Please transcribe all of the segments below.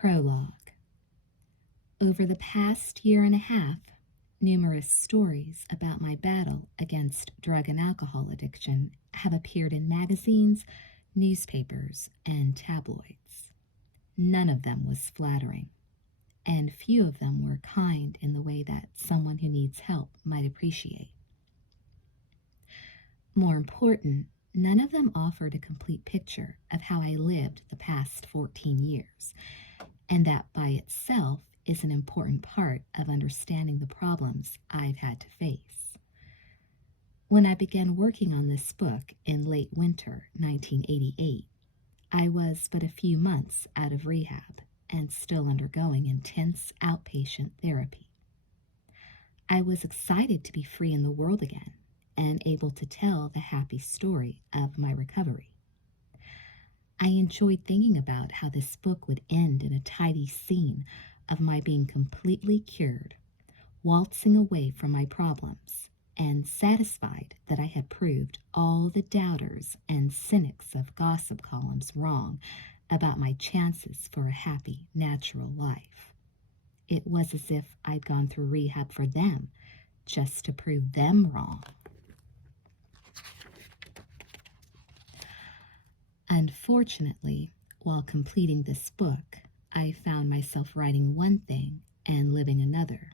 Prologue. Over the past year and a half, numerous stories about my battle against drug and alcohol addiction have appeared in magazines, newspapers, and tabloids. None of them was flattering, and few of them were kind in the way that someone who needs help might appreciate. More important, none of them offered a complete picture of how I lived the past 14 years, and that by itself is an important part of understanding the problems I've had to face. When I began working on this book in late winter 1988, I was but a few months out of rehab and still undergoing intense outpatient therapy. I was excited to be free in the world again and able to tell the happy story of my recovery. I enjoyed thinking about how this book would end in a tidy scene of my being completely cured, waltzing away from my problems, and satisfied that I had proved all the doubters and cynics of gossip columns wrong about my chances for a happy, natural life. It was as if I'd gone through rehab for them, just to prove them wrong. Unfortunately, while completing this book, I found myself writing one thing and living another.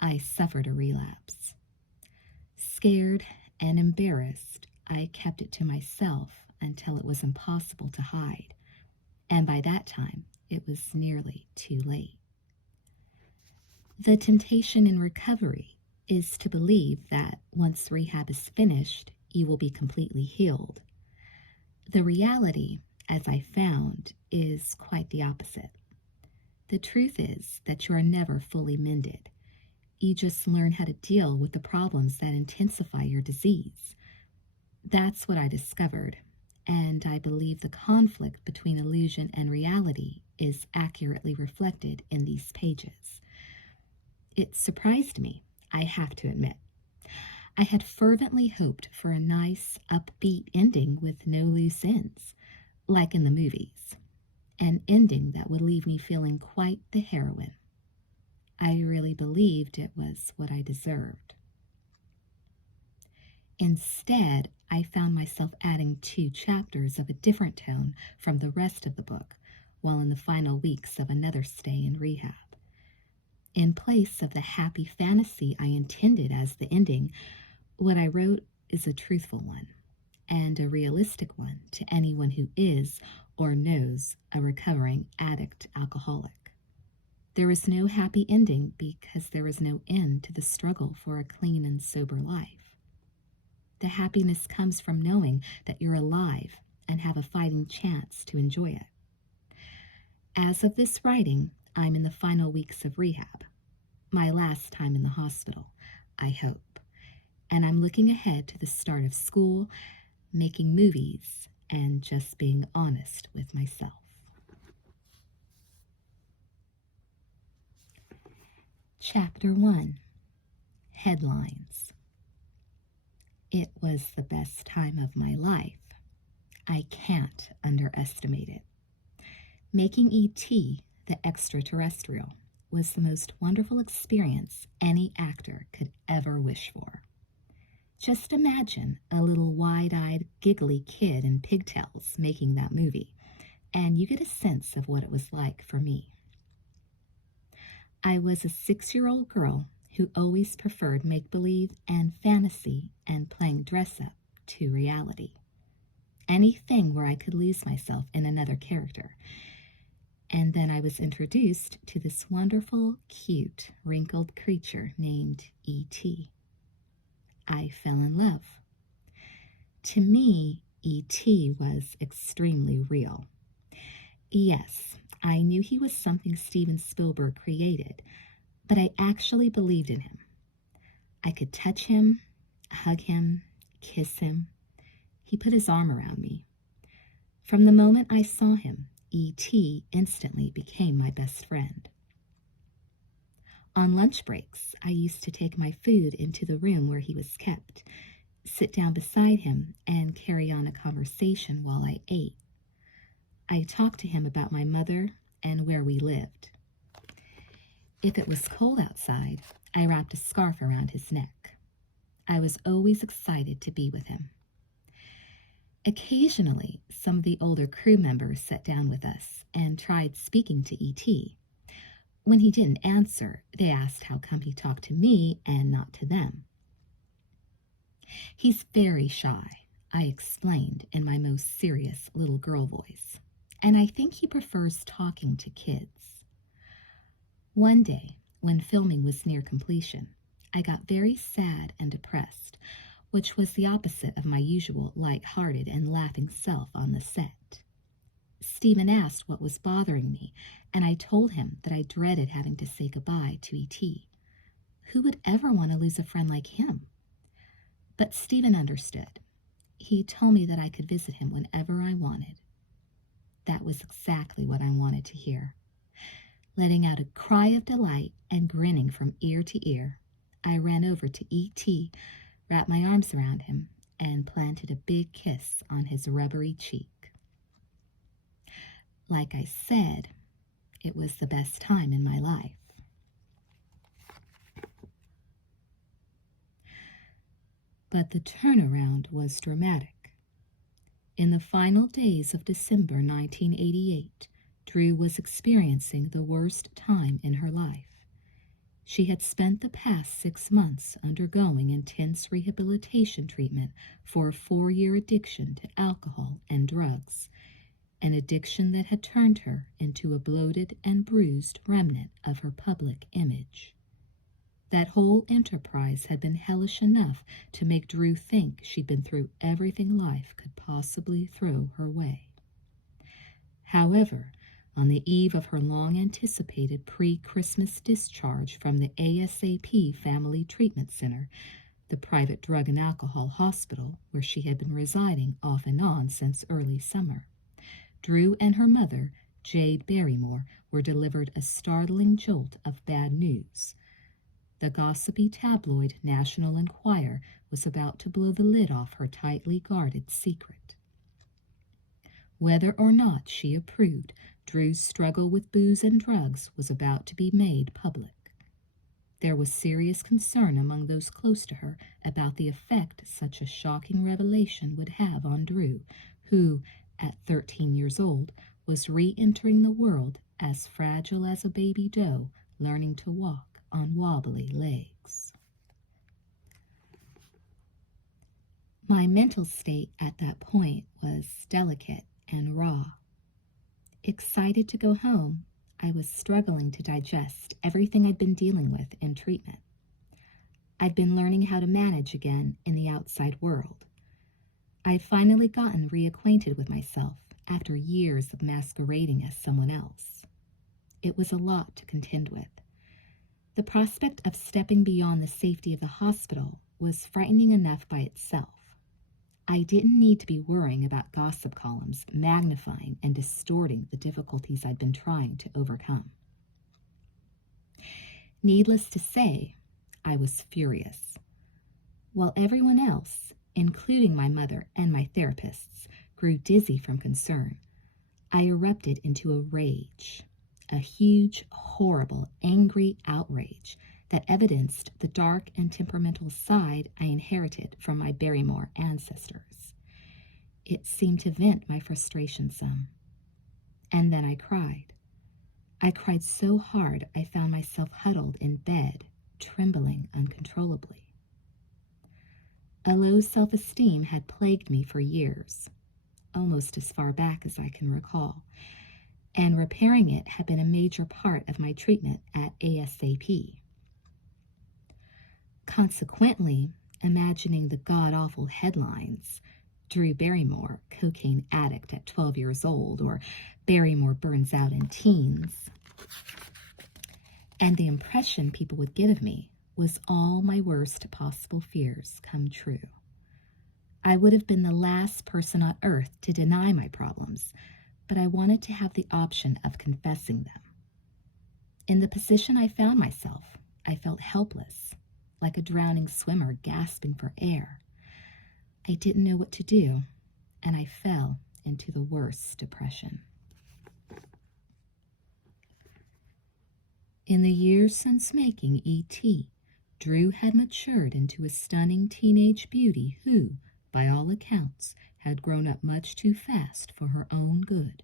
I suffered a relapse. Scared and embarrassed, I kept it to myself until it was impossible to hide, and by that time, it was nearly too late. The temptation in recovery is to believe that once rehab is finished, you will be completely healed. The reality, as I found, is quite the opposite. The truth is that you are never fully mended. You just learn how to deal with the problems that intensify your disease. That's what I discovered, and I believe the conflict between illusion and reality is accurately reflected in these pages. It surprised me, I have to admit. I had fervently hoped for a nice, upbeat ending with no loose ends, like in the movies, an ending that would leave me feeling quite the heroine. I really believed it was what I deserved. Instead, I found myself adding 2 chapters of a different tone from the rest of the book, while in the final weeks of another stay in rehab. In place of the happy fantasy I intended as the ending, what I wrote is a truthful one, and a realistic one to anyone who is or knows a recovering addict alcoholic. There is no happy ending because there is no end to the struggle for a clean and sober life. The happiness comes from knowing that you're alive and have a fighting chance to enjoy it. As of this writing, I'm in the final weeks of rehab, my last time in the hospital, I hope. And I'm looking ahead to the start of school, making movies, and just being honest with myself. Chapter 1. Headlines. It was the best time of my life. I can't underestimate it. Making E.T., the extraterrestrial, was the most wonderful experience any actor could ever wish for. Just imagine a little wide-eyed, giggly kid in pigtails making that movie, and you get a sense of what it was like for me. I was a 6-year-old girl who always preferred make-believe and fantasy and playing dress-up to reality. Anything where I could lose myself in another character. And then I was introduced to this wonderful, cute, wrinkled creature named E.T. I fell in love. To me, E.T. was extremely real. Yes, I knew he was something Steven Spielberg created, but I actually believed in him. I could touch him, hug him, kiss him. He put his arm around me. From the moment I saw him, E.T. instantly became my best friend. On lunch breaks, I used to take my food into the room where he was kept, sit down beside him, and carry on a conversation while I ate. I talked to him about my mother and where we lived. If it was cold outside, I wrapped a scarf around his neck. I was always excited to be with him. Occasionally, some of the older crew members sat down with us and tried speaking to E.T. When he didn't answer, they asked how come he talked to me and not to them. He's very shy, I explained in my most serious little girl voice, and I think he prefers talking to kids. One day, when filming was near completion, I got very sad and depressed, which was the opposite of my usual light-hearted and laughing self on the set. Stephen asked what was bothering me, and I told him that I dreaded having to say goodbye to E.T. Who would ever want to lose a friend like him? But Stephen understood. He told me that I could visit him whenever I wanted. That was exactly what I wanted to hear. Letting out a cry of delight and grinning from ear to ear, I ran over to E.T., wrapped my arms around him, and planted a big kiss on his rubbery cheek. Like I said, it was the best time in my life. But the turnaround was dramatic. In the final days of December 1988, Drew was experiencing the worst time in her life. She had spent the past 6 months undergoing intense rehabilitation treatment for a 4-year addiction to alcohol and drugs, an addiction that had turned her into a bloated and bruised remnant of her public image. That whole enterprise had been hellish enough to make Drew think she'd been through everything life could possibly throw her way. However, on the eve of her long-anticipated pre-Christmas discharge from the ASAP Family Treatment Center, the private drug and alcohol hospital where she had been residing off and on since early summer, Drew and her mother, Jade Barrymore, were delivered a startling jolt of bad news. The gossipy tabloid National Enquirer was about to blow the lid off her tightly guarded secret. Whether or not she approved, Drew's struggle with booze and drugs was about to be made public. There was serious concern among those close to her about the effect such a shocking revelation would have on Drew, who, at 13 years old, was re-entering the world as fragile as a baby doe learning to walk on wobbly legs. My mental state at that point was delicate and raw. Excited to go home, I was struggling to digest everything I'd been dealing with in treatment. I'd been learning how to manage again in the outside world. I'd finally gotten reacquainted with myself after years of masquerading as someone else. It was a lot to contend with. The prospect of stepping beyond the safety of the hospital was frightening enough by itself. I didn't need to be worrying about gossip columns magnifying and distorting the difficulties I'd been trying to overcome. Needless to say, I was furious. While everyone else, including my mother and my therapists, grew dizzy from concern, I erupted into a rage, a huge, horrible, angry outrage that evidenced the dark and temperamental side I inherited from my Barrymore ancestors. It seemed to vent my frustration some. And then I cried. I cried so hard I found myself huddled in bed, trembling uncontrollably. A low self-esteem had plagued me for years, almost as far back as I can recall, and repairing it had been a major part of my treatment at ASAP. Consequently, imagining the god-awful headlines, Drew Barrymore, cocaine addict at 12 years old, or Barrymore burns out in teens, and the impression people would get of me was all my worst possible fears come true. I would have been the last person on earth to deny my problems, but I wanted to have the option of confessing them. In the position I found myself, I felt helpless, like a drowning swimmer gasping for air. I didn't know what to do, and I fell into the worst depression. In the years since making E.T., Drew had matured into a stunning teenage beauty who, by all accounts, had grown up much too fast for her own good.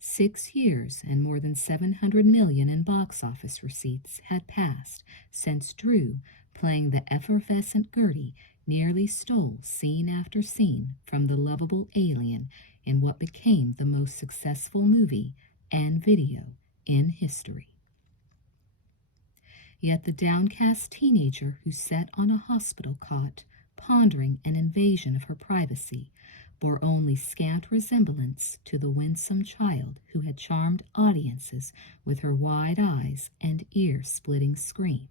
6 years and more than 700 million in box office receipts had passed since Drew, playing the effervescent Gertie, nearly stole scene after scene from the lovable alien in what became the most successful movie and video in history. Yet the downcast teenager who sat on a hospital cot, pondering an invasion of her privacy, bore only scant resemblance to the winsome child who had charmed audiences with her wide eyes and ear-splitting scream.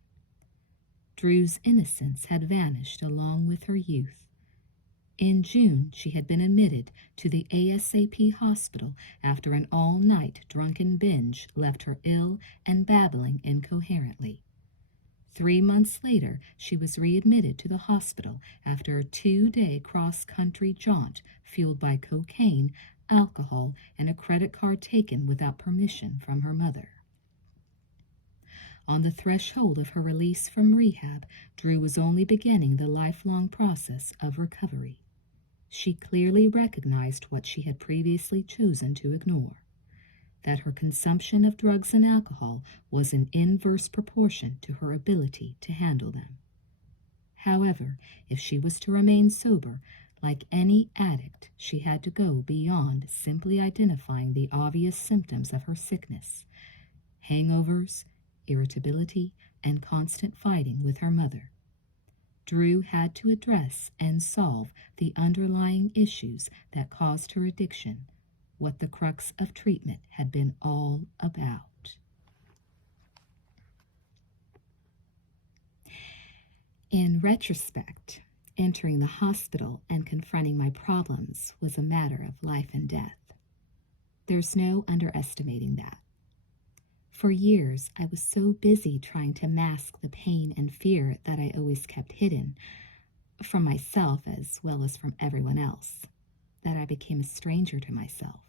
Drew's innocence had vanished along with her youth. In June, she had been admitted to the ASAP hospital after an all-night drunken binge left her ill and babbling incoherently. 3 months later, she was readmitted to the hospital after a 2-day cross-country jaunt fueled by cocaine, alcohol, and a credit card taken without permission from her mother. On the threshold of her release from rehab, Drew was only beginning the lifelong process of recovery. She clearly recognized what she had previously chosen to ignore, that her consumption of drugs and alcohol was in inverse proportion to her ability to handle them. However, if she was to remain sober, like any addict, she had to go beyond simply identifying the obvious symptoms of her sickness: hangovers, irritability, and constant fighting with her mother. Drew had to address and solve the underlying issues that caused her addiction, what the crux of treatment had been all about. In retrospect, entering the hospital and confronting my problems was a matter of life and death. There's no underestimating that. For years, I was so busy trying to mask the pain and fear that I always kept hidden, from myself as well as from everyone else, that I became a stranger to myself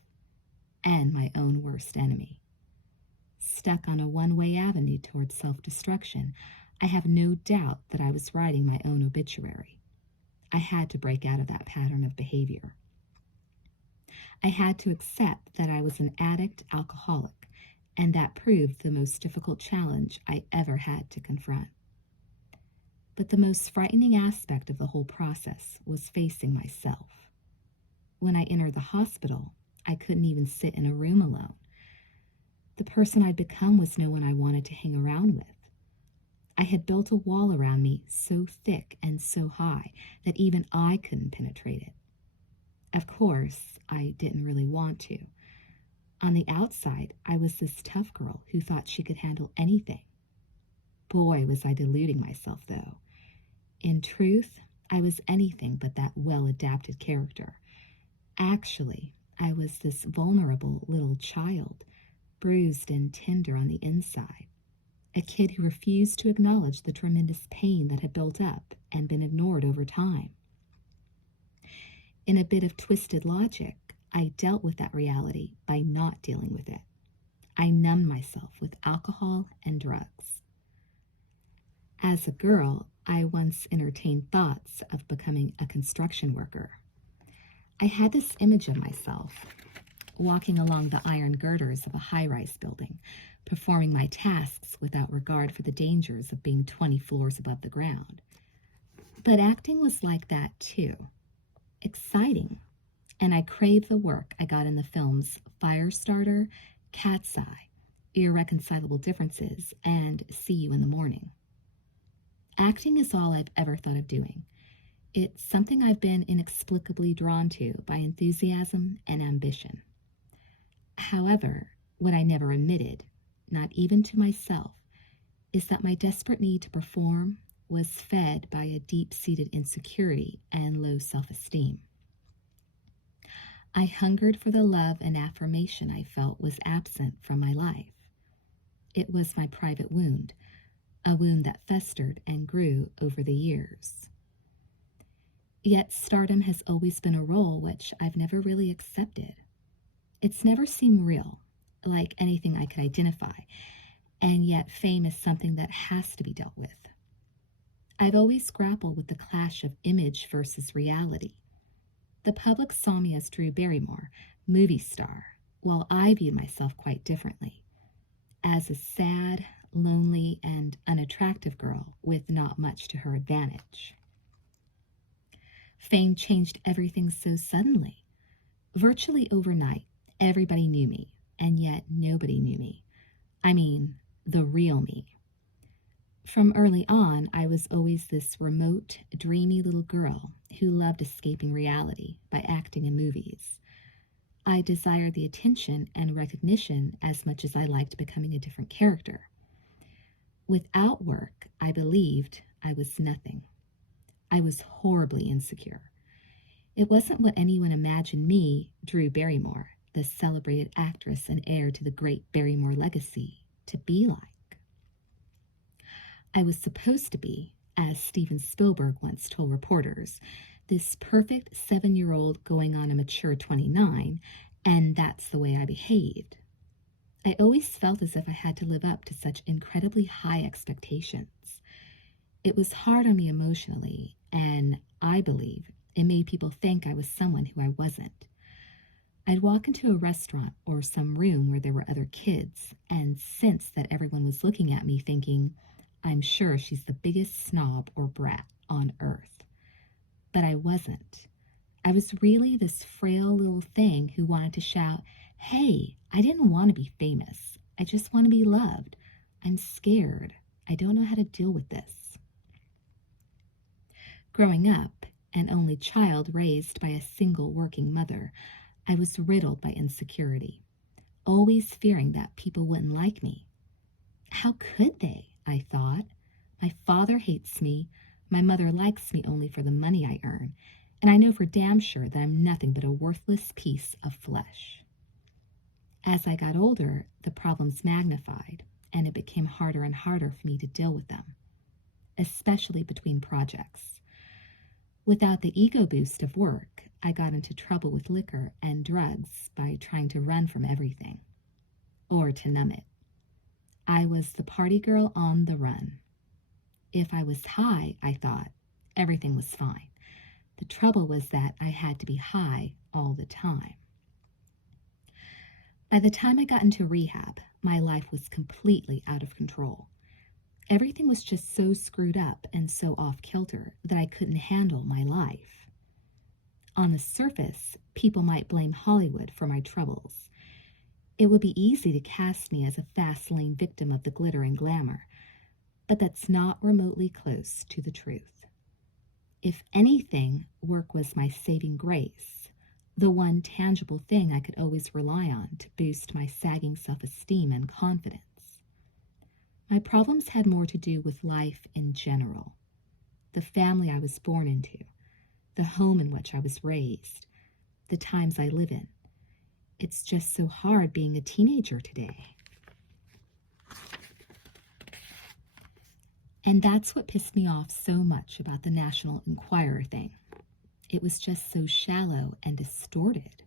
and my own worst enemy. Stuck on a one-way avenue towards self-destruction, I have no doubt that I was writing my own obituary. I had to break out of that pattern of behavior. I had to accept that I was an addict alcoholic, and that proved the most difficult challenge I ever had to confront. But the most frightening aspect of the whole process was facing myself. When I entered the hospital, I couldn't even sit in a room alone. The person I'd become was no one I wanted to hang around with. I had built a wall around me so thick and so high that even I couldn't penetrate it. Of course, I didn't really want to. On the outside, I was this tough girl who thought she could handle anything. Boy, was I deluding myself, though. In truth, I was anything but that well-adapted character. Actually, I was this vulnerable little child, bruised and tender on the inside. A kid who refused to acknowledge the tremendous pain that had built up and been ignored over time. In a bit of twisted logic, I dealt with that reality by not dealing with it. I numbed myself with alcohol and drugs. As a girl, I once entertained thoughts of becoming a construction worker. I had this image of myself walking along the iron girders of a high-rise building, performing my tasks without regard for the dangers of being 20 floors above the ground. But acting was like that too. Exciting. And I craved the work I got in the films Firestarter, Cat's Eye, Irreconcilable Differences, and See You in the Morning. Acting is all I've ever thought of doing. It's something I've been inexplicably drawn to by enthusiasm and ambition. However, what I never admitted, not even to myself, is that my desperate need to perform was fed by a deep-seated insecurity and low self-esteem. I hungered for the love and affirmation I felt was absent from my life. It was my private wound, a wound that festered and grew over the years. Yet stardom has always been a role which I've never really accepted. It's never seemed real, like anything I could identify, and yet fame is something that has to be dealt with. I've always grappled with the clash of image versus reality. The public saw me as Drew Barrymore, movie star, while I viewed myself quite differently, as a sad, lonely, and unattractive girl with not much to her advantage. Fame changed everything so suddenly. Virtually overnight, everybody knew me, and yet nobody knew me. I mean, the real me. From early on, I was always this remote, dreamy little girl who loved escaping reality by acting in movies. I desired the attention and recognition as much as I liked becoming a different character. Without work, I believed I was nothing. I was horribly insecure. It wasn't what anyone imagined me, Drew Barrymore, the celebrated actress and heir to the great Barrymore legacy, to be like. I was supposed to be, as Steven Spielberg once told reporters, this perfect 7-year-old going on a mature 29, and that's the way I behaved. I always felt as if I had to live up to such incredibly high expectations. It was hard on me emotionally, and I believe it made people think I was someone who I wasn't. I'd walk into a restaurant or some room where there were other kids and sense that everyone was looking at me thinking, I'm sure she's the biggest snob or brat on earth. But I wasn't. I was really this frail little thing who wanted to shout, hey, I didn't want to be famous. I just want to be loved. I'm scared. I don't know how to deal with this. Growing up, an only child raised by a single working mother, I was riddled by insecurity, always fearing that people wouldn't like me. How could they? I thought. My father hates me. My mother likes me only for the money I earn, and I know for damn sure that I'm nothing but a worthless piece of flesh. As I got older, the problems magnified, and it became harder and harder for me to deal with them, especially between projects. Without the ego boost of work, I got into trouble with liquor and drugs by trying to run from everything, or to numb it. I was the party girl on the run. If I was high, I thought, everything was fine. The trouble was that I had to be high all the time. By the time I got into rehab, my life was completely out of control. Everything was just so screwed up and so off-kilter that I couldn't handle my life. On the surface, people might blame Hollywood for my troubles. It would be easy to cast me as a fast-lane victim of the glitter and glamour, but that's not remotely close to the truth. If anything, work was my saving grace, the one tangible thing I could always rely on to boost my sagging self-esteem and confidence. My problems had more to do with life in general, the family I was born into, the home in which I was raised, the times I live in. It's just so hard being a teenager today. And that's what pissed me off so much about the National Enquirer thing. It was just so shallow and distorted.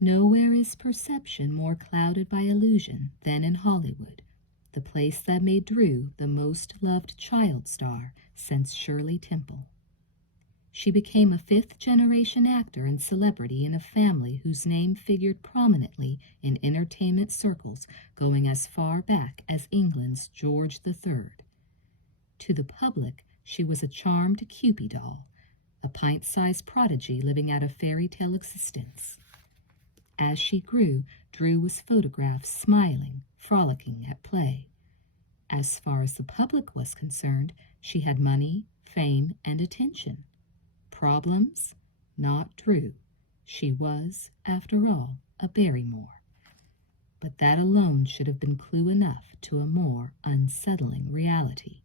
Nowhere is perception more clouded by illusion than in Hollywood, the place that made Drew the most loved child star since Shirley Temple. She became a fifth-generation actor and celebrity in a family whose name figured prominently in entertainment circles going as far back as England's George III. To the public, she was a charmed Cupid doll, a pint-sized prodigy living out a fairy tale existence. As she grew, Drew was photographed smiling, frolicking at play. As far as the public was concerned, she had money, fame, and attention. Problems? Not Drew. She was, after all, a Barrymore. But that alone should have been clue enough to a more unsettling reality.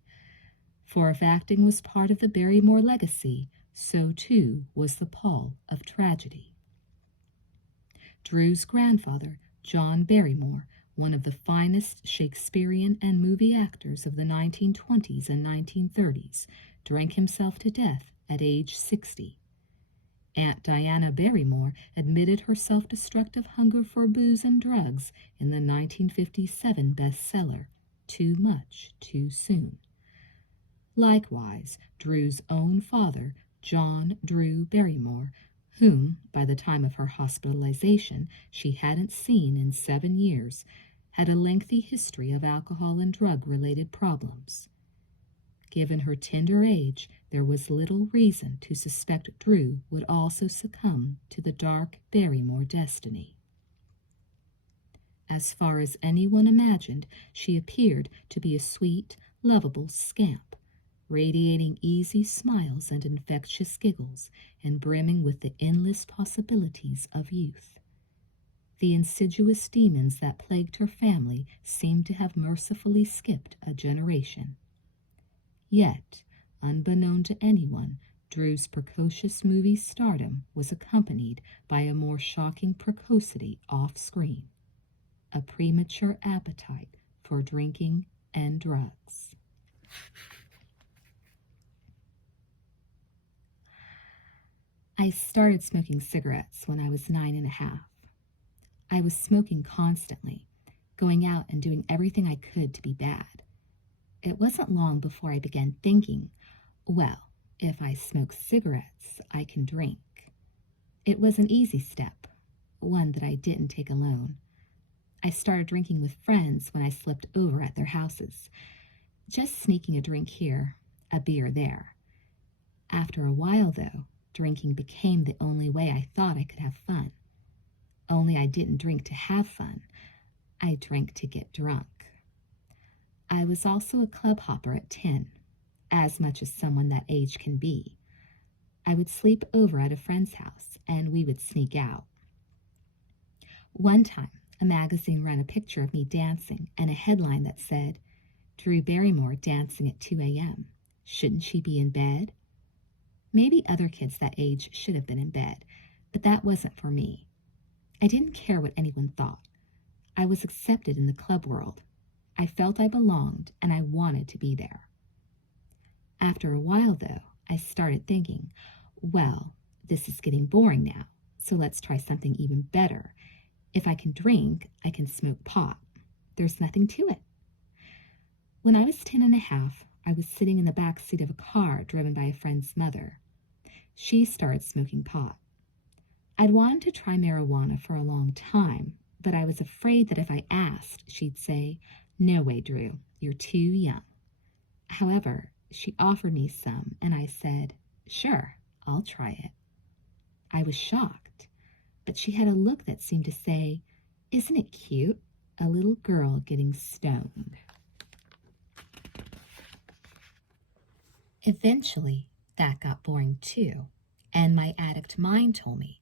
For if acting was part of the Barrymore legacy, so too was the pall of tragedy. Drew's grandfather, John Barrymore, one of the finest Shakespearean and movie actors of the 1920s and 1930s, drank himself to death at age 60. Aunt Diana Barrymore admitted her self-destructive hunger for booze and drugs in the 1957 bestseller, Too Much, Too Soon. Likewise, Drew's own father, John Drew Barrymore, whom, by the time of her hospitalization, she hadn't seen in 7 years, had a lengthy history of alcohol and drug-related problems. Given her tender age, there was little reason to suspect Drew would also succumb to the dark Barrymore destiny. As far as anyone imagined, she appeared to be a sweet, lovable scamp, radiating easy smiles and infectious giggles, and brimming with the endless possibilities of youth. The insidious demons that plagued her family seemed to have mercifully skipped a generation. Yet, unbeknown to anyone, Drew's precocious movie stardom was accompanied by a more shocking precocity off-screen, a premature appetite for drinking and drugs. I started smoking cigarettes when I was 9.5. I was smoking constantly, going out and doing everything I could to be bad. It wasn't long before I began thinking, well, if I smoke cigarettes, I can drink. It was an easy step, one that I didn't take alone. I started drinking with friends when I slept over at their houses, just sneaking a drink here, a beer there. After a while, though, drinking became the only way I thought I could have fun. Only I didn't drink to have fun. I drank to get drunk. I was also a club hopper at 10, as much as someone that age can be. I would sleep over at a friend's house, and we would sneak out. One time, a magazine ran a picture of me dancing and a headline that said, "Drew Barrymore dancing at 2 a.m. Shouldn't she be in bed?" Maybe other kids that age should have been in bed, but that wasn't for me. I didn't care what anyone thought. I was accepted in the club world. I felt I belonged, and I wanted to be there. After a while, though, I started thinking, well, this is getting boring now, so let's try something even better. If I can drink, I can smoke pot. There's nothing to it. When I was 10.5, I was sitting in the back seat of a car driven by a friend's mother. She started smoking pot. I'd wanted to try marijuana for a long time, but I was afraid that if I asked, she'd say, "No way, Drew, you're too young." However, she offered me some, and I said, "Sure, I'll try it." I was shocked, but she had a look that seemed to say, "Isn't it cute? A little girl getting stoned." Eventually, that got boring too, and my addict mind told me,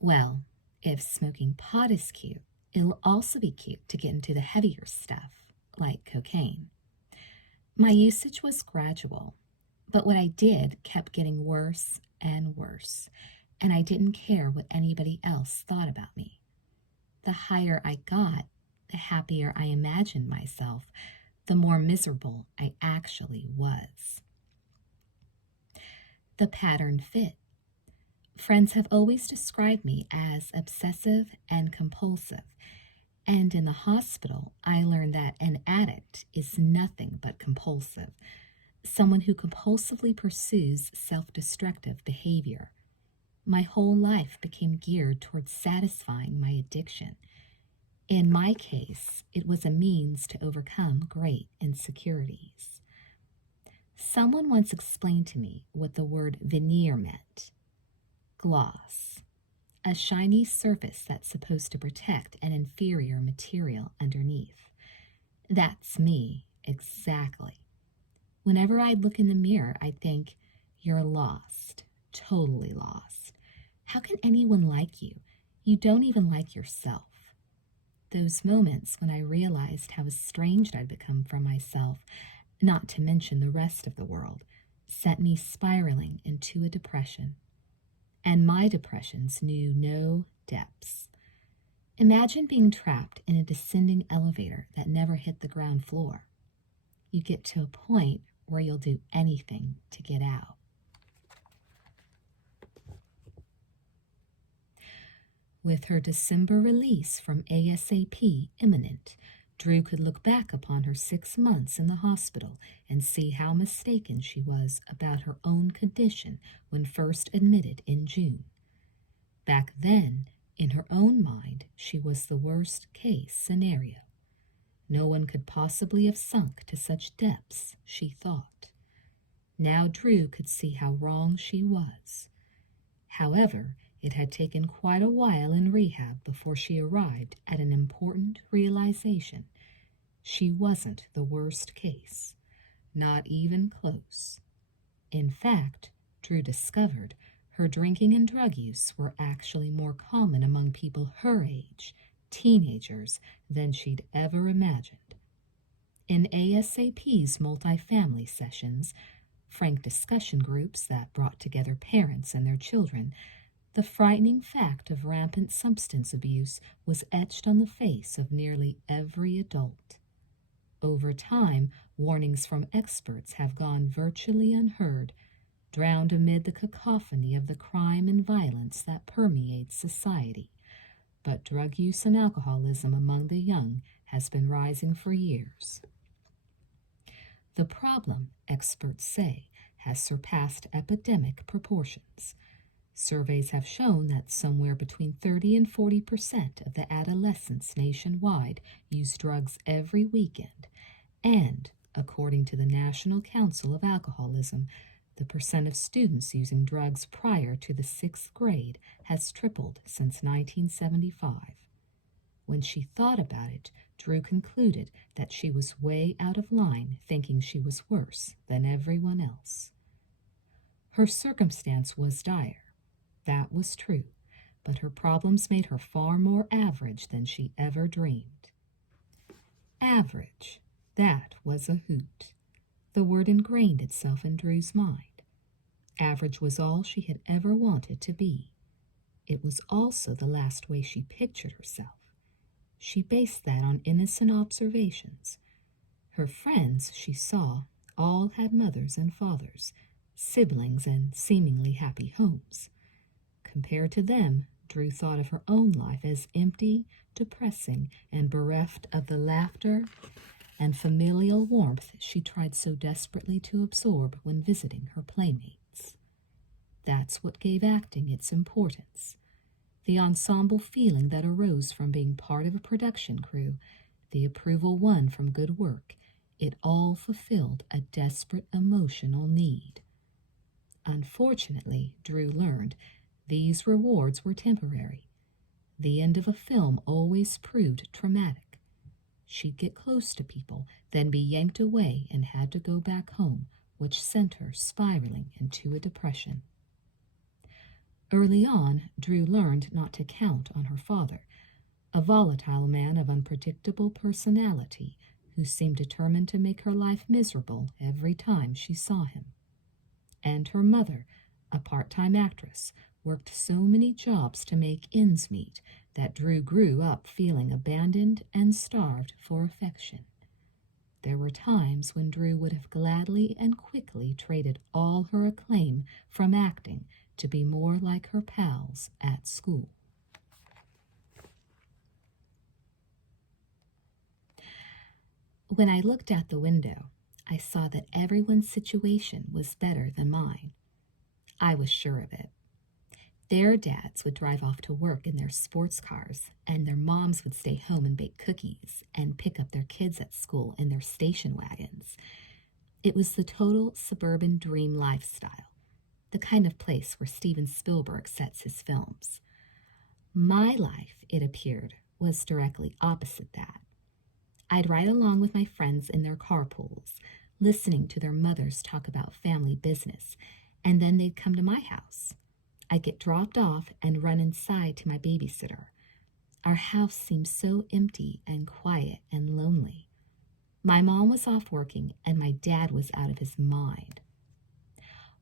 well, if smoking pot is cute, it'll also be cute to get into the heavier stuff, like cocaine. My usage was gradual, but what I did kept getting worse and worse, and I didn't care what anybody else thought about me. The higher I got, the happier I imagined myself, the more miserable I actually was. The pattern fit. Friends have always described me as obsessive and compulsive, and in the hospital, I learned that an addict is nothing but compulsive, someone who compulsively pursues self-destructive behavior. My whole life became geared towards satisfying my addiction. In my case, it was a means to overcome great insecurities. Someone once explained to me what the word veneer meant. Gloss, a shiny surface that's supposed to protect an inferior material underneath. That's me, exactly. Whenever I'd look in the mirror, I'd think, "You're lost, totally lost. How can anyone like you? You don't even like yourself." Those moments when I realized how estranged I'd become from myself, not to mention the rest of the world, sent me spiraling into a depression. And my depressions knew no depths. Imagine being trapped in a descending elevator that never hit the ground floor. You get to a point where you'll do anything to get out. With her December release from ASAP imminent, Drew could look back upon her 6 months in the hospital and see how mistaken she was about her own condition when first admitted in June. Back then, in her own mind, she was the worst case scenario. No one could possibly have sunk to such depths, she thought. Now Drew could see how wrong she was. However, it had taken quite a while in rehab before she arrived at an important realization. She wasn't the worst case, not even close. In fact, Drew discovered her drinking and drug use were actually more common among people her age, teenagers, than she'd ever imagined. In ASAP's multifamily sessions, frank discussion groups that brought together parents and their children, the frightening fact of rampant substance abuse was etched on the face of nearly every adult. Over time, warnings from experts have gone virtually unheard, drowned amid the cacophony of the crime and violence that permeates society. But drug use and alcoholism among the young has been rising for years. The problem, experts say, has surpassed epidemic proportions. Surveys have shown that somewhere between 30 and 40% of the adolescents nationwide use drugs every weekend, and, according to the National Council of Alcoholism, the percent of students using drugs prior to the 6th grade has tripled since 1975. When she thought about it, Drew concluded that she was way out of line, thinking she was worse than everyone else. Her circumstance was dire. That was true, but her problems made her far more average than she ever dreamed. Average, that was a hoot. The word ingrained itself in Drew's mind. Average was all she had ever wanted to be. It was also the last way she pictured herself. She based that on innocent observations. Her friends, she saw, all had mothers and fathers, siblings, and seemingly happy homes. Compared to them, Drew thought of her own life as empty, depressing, and bereft of the laughter and familial warmth she tried so desperately to absorb when visiting her playmates. That's what gave acting its importance. The ensemble feeling that arose from being part of a production crew, the approval won from good work, it all fulfilled a desperate emotional need. Unfortunately, Drew learned, these rewards were temporary. The end of a film always proved traumatic. She'd get close to people, then be yanked away and had to go back home, which sent her spiraling into a depression. Early on, Drew learned not to count on her father, a volatile man of unpredictable personality who seemed determined to make her life miserable every time she saw him. And her mother, a part-time actress, worked so many jobs to make ends meet that Drew grew up feeling abandoned and starved for affection. There were times when Drew would have gladly and quickly traded all her acclaim from acting to be more like her pals at school. When I looked out the window, I saw that everyone's situation was better than mine. I was sure of it. Their dads would drive off to work in their sports cars, and their moms would stay home and bake cookies and pick up their kids at school in their station wagons. It was the total suburban dream lifestyle, the kind of place where Steven Spielberg sets his films. My life, it appeared, was directly opposite that. I'd ride along with my friends in their carpools, listening to their mothers talk about family business, and then they'd come to my house. I'd get dropped off and run inside to my babysitter. Our house seemed so empty and quiet and lonely. My mom was off working and my dad was out of his mind.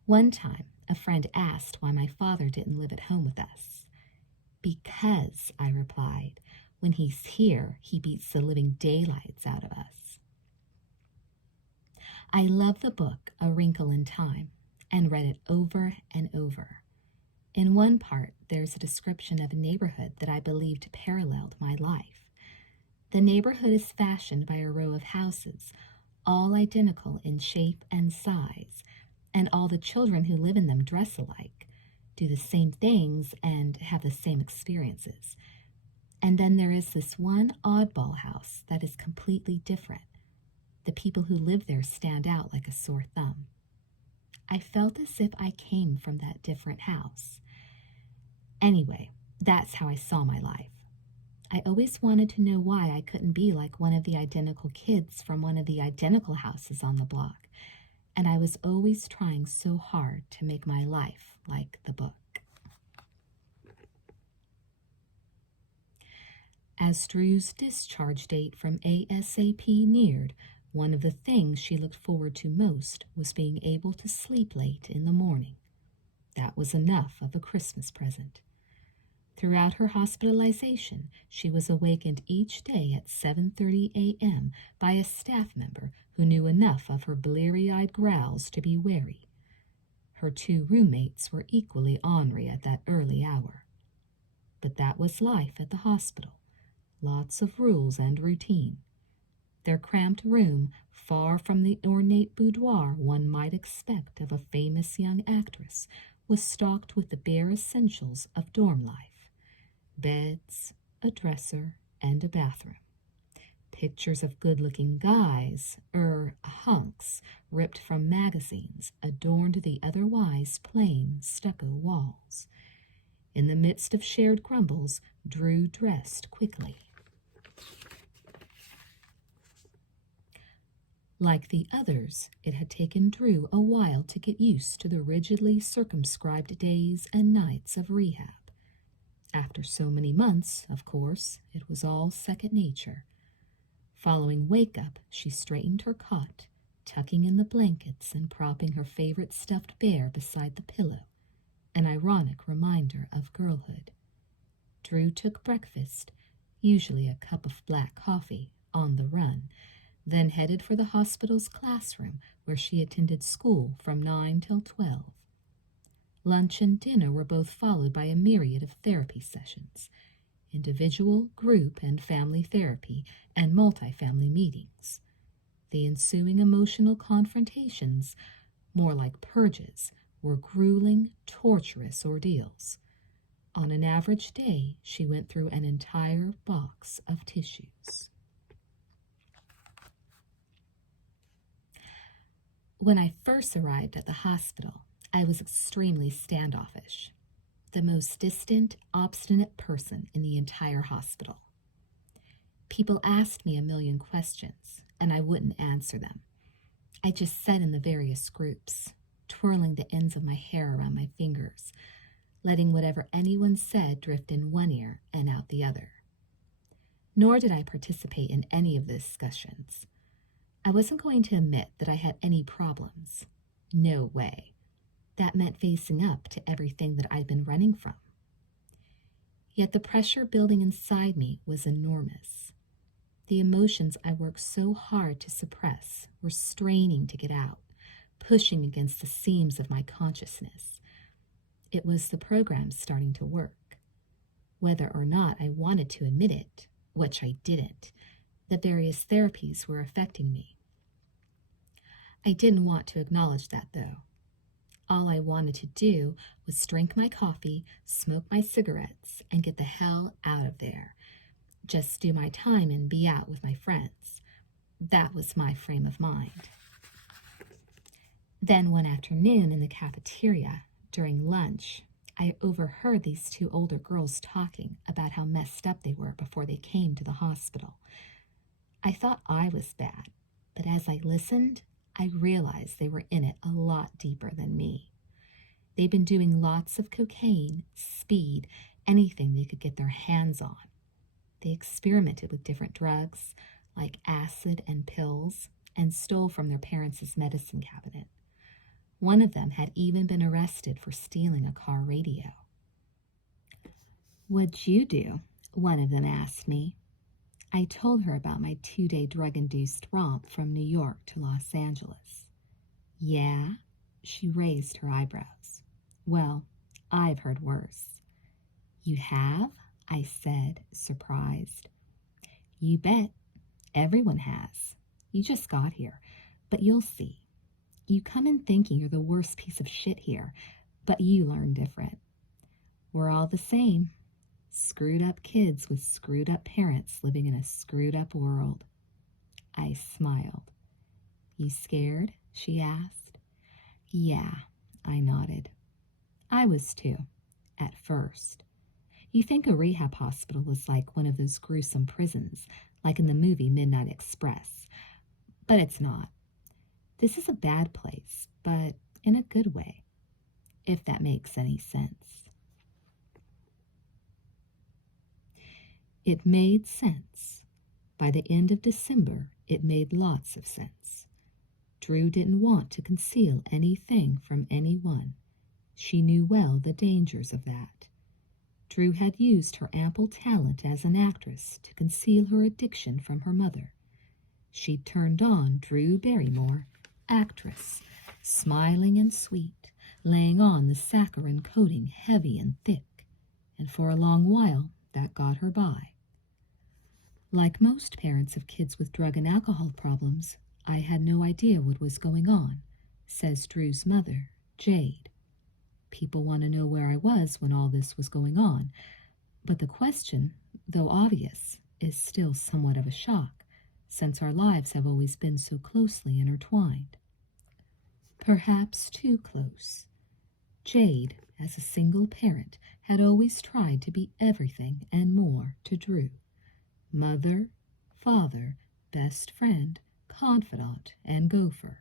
One time, a friend asked why my father didn't live at home with us. Because, I replied, when he's here, he beats the living daylights out of us. I loved the book A Wrinkle in Time and read it over and over. In one part, there's a description of a neighborhood that I believed paralleled my life. The neighborhood is fashioned by a row of houses, all identical in shape and size, and all the children who live in them dress alike, do the same things, and have the same experiences. And then there is this one oddball house that is completely different. The people who live there stand out like a sore thumb. I felt as if I came from that different house. Anyway, that's how I saw my life. I always wanted to know why I couldn't be like one of the identical kids from one of the identical houses on the block, and I was always trying so hard to make my life like the book. As Drew's discharge date from ASAP neared, one of the things she looked forward to most was being able to sleep late in the morning. That was enough of a Christmas present. Throughout her hospitalization, she was awakened each day at 7:30 a.m. by a staff member who knew enough of her bleary-eyed growls to be wary. Her 2 roommates were equally ornery at that early hour. But that was life at the hospital. Lots of rules and routine. Their cramped room, far from the ornate boudoir one might expect of a famous young actress, was stocked with the bare essentials of dorm life. Beds, a dresser, and a bathroom. Pictures of good-looking guys, hunks, ripped from magazines, adorned the otherwise plain stucco walls. In the midst of shared grumbles, Drew dressed quickly. Like the others, it had taken Drew a while to get used to the rigidly circumscribed days and nights of rehab. After so many months, of course, it was all second nature. Following wake-up, she straightened her cot, tucking in the blankets and propping her favorite stuffed bear beside the pillow, an ironic reminder of girlhood. Drew took breakfast, usually a cup of black coffee, on the run, then headed for the hospital's classroom where she attended school from 9 till 12. Lunch and dinner were both followed by a myriad of therapy sessions, individual, group, and family therapy, and multifamily meetings. The ensuing emotional confrontations, more like purges, were grueling, torturous ordeals. On an average day, she went through an entire box of tissues. When I first arrived at the hospital, I was extremely standoffish, the most distant, obstinate person in the entire hospital. People asked me a million questions, and I wouldn't answer them. I just sat in the various groups, twirling the ends of my hair around my fingers, letting whatever anyone said drift in one ear and out the other. Nor did I participate in any of the discussions. I wasn't going to admit that I had any problems. No way. That meant facing up to everything that I'd been running from. Yet the pressure building inside me was enormous. The emotions I worked so hard to suppress were straining to get out, pushing against the seams of my consciousness. It was the program starting to work. Whether or not I wanted to admit it, which I didn't, the various therapies were affecting me. I didn't want to acknowledge that, though. All I wanted to do was drink my coffee, smoke my cigarettes, and get the hell out of there. Just do my time and be out with my friends. That was my frame of mind. Then one afternoon in the cafeteria, during lunch, I overheard these 2 older girls talking about how messed up they were before they came to the hospital. I thought I was bad, but as I listened, I realized they were in it a lot deeper than me. They'd been doing lots of cocaine, speed, anything they could get their hands on. They experimented with different drugs, like acid and pills, and stole from their parents' medicine cabinet. One of them had even been arrested for stealing a car radio. "What'd you do?" one of them asked me. I told her about my 2-day drug-induced romp from New York to Los Angeles. "Yeah?" She raised her eyebrows. "Well, I've heard worse. You have? I said, surprised. You bet. Everyone has. You just got here. But you'll see. You come in thinking you're the worst piece of shit here, but you learn different. We're all the same. Screwed up kids with screwed up parents living in a screwed up world. I smiled. You scared? She asked. Yeah, I nodded. I was too, at first. You think a rehab hospital is like one of those gruesome prisons, like in the movie Midnight Express. But it's not. This is a bad place, but in a good way, if that makes any sense. It made sense. By the end of December, it made lots of sense. Drew didn't want to conceal anything from anyone. She knew well the dangers of that. Drew had used her ample talent as an actress to conceal her addiction from her mother. She'd turned on Drew Barrymore, actress, smiling and sweet, laying on the saccharin coating heavy and thick, and for a long while that got her by. Like most parents of kids with drug and alcohol problems, I had no idea what was going on, says Drew's mother, Jade. People want to know where I was when all this was going on, but the question, though obvious, is still somewhat of a shock, since our lives have always been so closely intertwined. Perhaps too close. Jade, as a single parent, had always tried to be everything and more to Drew. Mother, father, best friend, confidant, and gopher.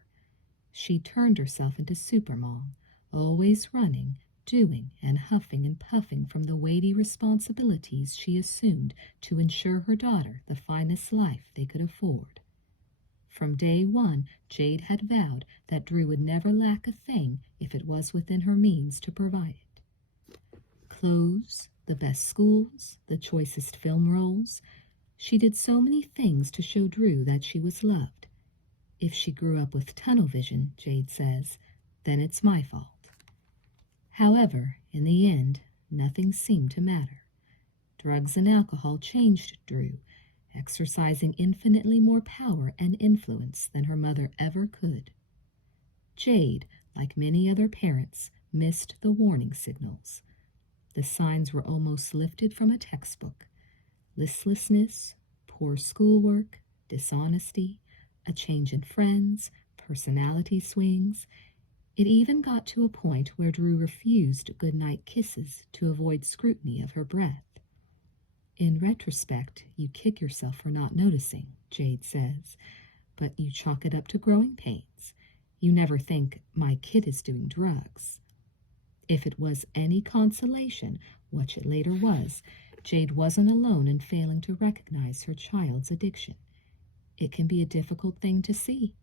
She turned herself into supermom, always running, doing, and huffing and puffing from the weighty responsibilities she assumed to ensure her daughter the finest life they could afford. From day one, Jade had vowed that Drew would never lack a thing if it was within her means to provide it. Clothes, the best schools, the choicest film roles. She did so many things to show Drew that she was loved. If she grew up with tunnel vision, Jade says, then it's my fault. However, in the end, nothing seemed to matter. Drugs and alcohol changed Drew, exercising infinitely more power and influence than her mother ever could. Jade, like many other parents, missed the warning signals. The signs were almost lifted from a textbook. Listlessness, poor schoolwork, dishonesty, a change in friends, personality swings. It even got to a point where Drew refused goodnight kisses to avoid scrutiny of her breath. In retrospect, you kick yourself for not noticing, Jade says, but you chalk it up to growing pains. You never think, my kid is doing drugs. If it was any consolation, which it later was, Jade wasn't alone in failing to recognize her child's addiction. It can be a difficult thing to see.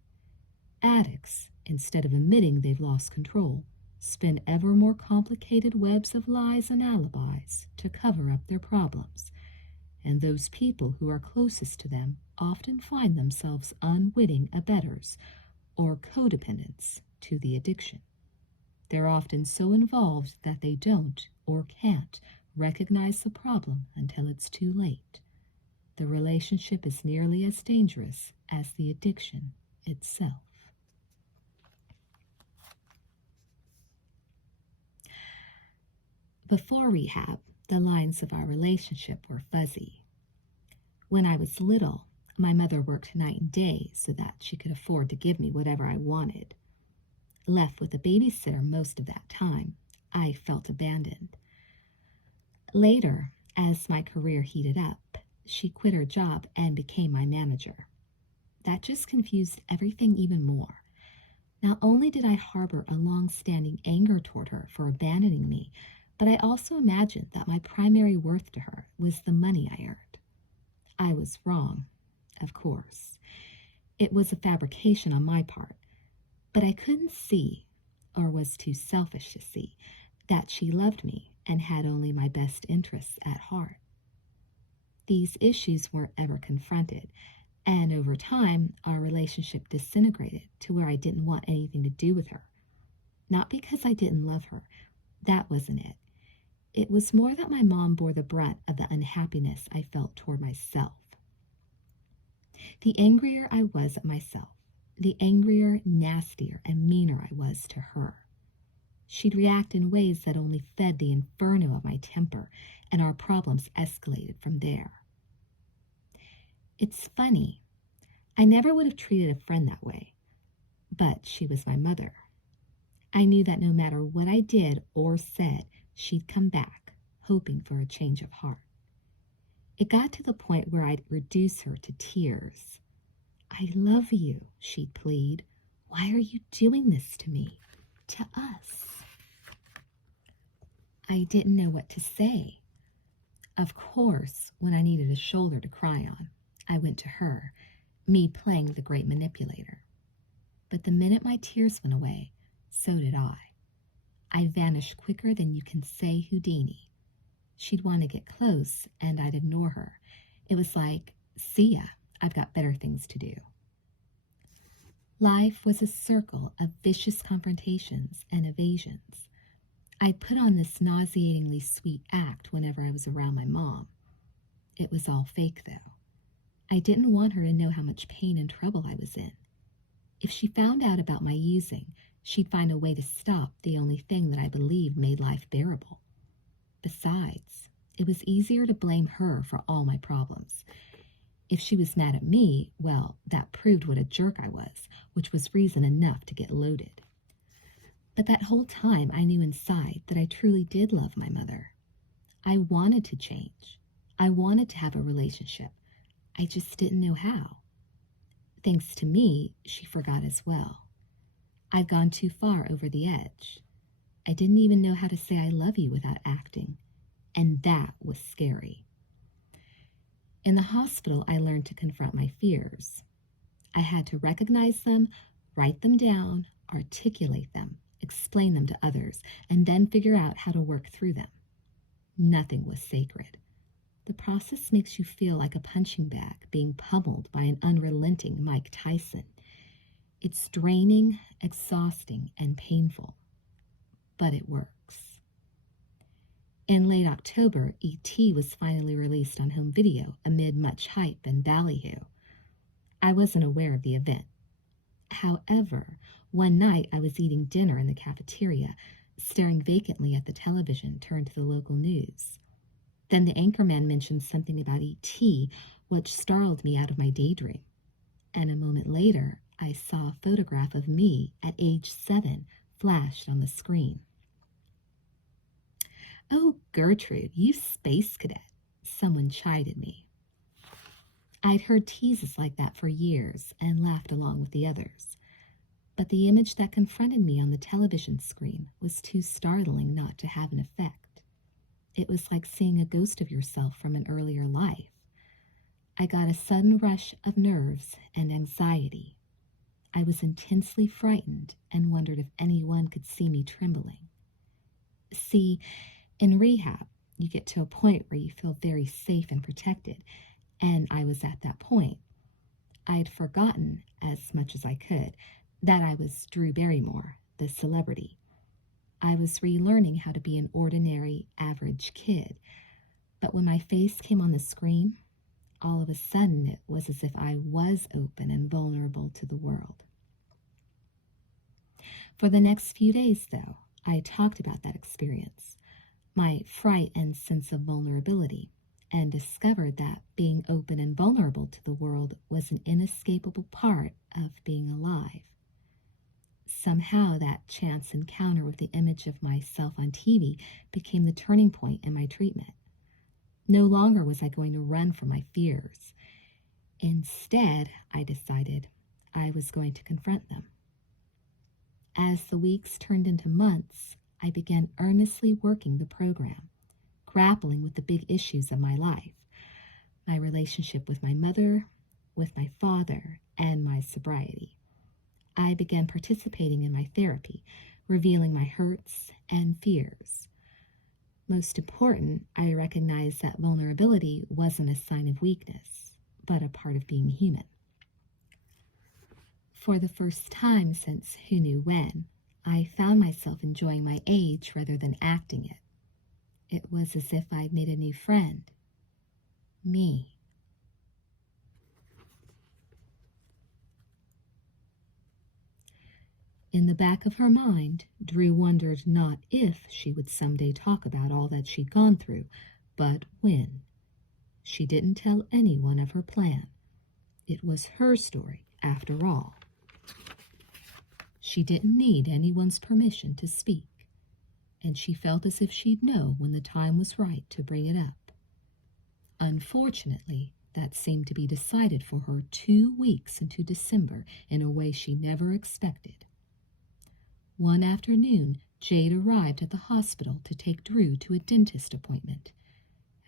Addicts, instead of admitting they've lost control, spin ever more complicated webs of lies and alibis to cover up their problems, and those people who are closest to them often find themselves unwitting abettors or codependents to the addiction. They're often so involved that they don't or can't recognize the problem until it's too late. The relationship is nearly as dangerous as the addiction itself. Before rehab, the lines of our relationship were fuzzy. When I was little, my mother worked night and day so that she could afford to give me whatever I wanted. Left with a babysitter most of that time, I felt abandoned. Later, as my career heated up, she quit her job and became my manager. That just confused everything even more. Not only did I harbor a long-standing anger toward her for abandoning me, but I also imagined that my primary worth to her was the money I earned. I was wrong, of course. It was a fabrication on my part, but I couldn't see, or was too selfish to see, that she loved me and had only my best interests at heart. These issues weren't ever confronted, and over time, our relationship disintegrated to where I didn't want anything to do with her. Not because I didn't love her, That wasn't it. It was more that my mom bore the brunt of the unhappiness I felt toward myself. The angrier I was at myself, the angrier, nastier, and meaner I was to her. She'd react in ways that only fed the inferno of my temper, and our problems escalated from there. It's funny. I never would have treated a friend that way, but she was my mother. I knew that no matter what I did or said, she'd come back, hoping for a change of heart. It got to the point where I'd reduce her to tears. "I love you," she'd plead. "Why are you doing this to me? To us?" I didn't know what to say. Of course, when I needed a shoulder to cry on, I went to her, me playing the great manipulator. But the minute my tears went away, so did I. I vanished quicker than you can say Houdini. She'd want to get close, and I'd ignore her. It was like, "See ya, I've got better things to do." Life was a circle of vicious confrontations and evasions. I'd put on this nauseatingly sweet act whenever I was around my mom. It was all fake, though. I didn't want her to know how much pain and trouble I was in. If she found out about my using, she'd find a way to stop the only thing that I believed made life bearable. Besides, it was easier to blame her for all my problems. If she was mad at me, well, that proved what a jerk I was, which was reason enough to get loaded. But that whole time I knew inside that I truly did love my mother. I wanted to change. I wanted to have a relationship. I just didn't know how. Thanks to me, she forgot as well. I'd gone too far over the edge. I didn't even know how to say I love you without acting, and that was scary. In the hospital, I learned to confront my fears. I had to recognize them, write them down, articulate them, explain them to others, and then figure out how to work through them. Nothing was sacred. The process makes you feel like a punching bag being pummeled by an unrelenting Mike Tyson. It's draining, exhausting, and painful, but it works. In late October, E.T. was finally released on home video amid much hype and ballyhoo. I wasn't aware of the event. However, one night I was eating dinner in the cafeteria, staring vacantly at the television turned to the local news. Then the anchorman mentioned something about E.T., which startled me out of my daydream. And a moment later, I saw a photograph of me at age 7 flashed on the screen. "Oh, Gertrude, you space cadet," someone chided me. I'd heard teases like that for years and laughed along with the others. But the image that confronted me on the television screen was too startling not to have an effect. It was like seeing a ghost of yourself from an earlier life. I got a sudden rush of nerves and anxiety. I was intensely frightened and wondered if anyone could see me trembling. See, in rehab, you get to a point where you feel very safe and protected, and I was at that point. I had forgotten, as much as I could, that I was Drew Barrymore, the celebrity. I was relearning how to be an ordinary, average kid. But when my face came on the screen, all of a sudden it was as if I was open and vulnerable to the world. For the next few days, though, I talked about that experience, my fright and sense of vulnerability, and discovered that being open and vulnerable to the world was an inescapable part of being alive. Somehow that chance encounter with the image of myself on TV became the turning point in my treatment. No longer was I going to run from my fears. Instead, I decided I was going to confront them. As the weeks turned into months, I began earnestly working the program, grappling with the big issues of my life, my relationship with my mother, with my father, and my sobriety. I began participating in my therapy, revealing my hurts and fears. Most important, I recognized that vulnerability wasn't a sign of weakness, but a part of being human. For the first time since who knew when, I found myself enjoying my age rather than acting it. It was as if I'd made a new friend. Me. In the back of her mind, Drew wondered not if she would someday talk about all that she'd gone through, but when. She didn't tell anyone of her plan. It was her story, after all. She didn't need anyone's permission to speak, and she felt as if she'd know when the time was right to bring it up. Unfortunately, that seemed to be decided for her 2 weeks into December in a way she never expected. One afternoon, Jade arrived at the hospital to take Drew to a dentist appointment.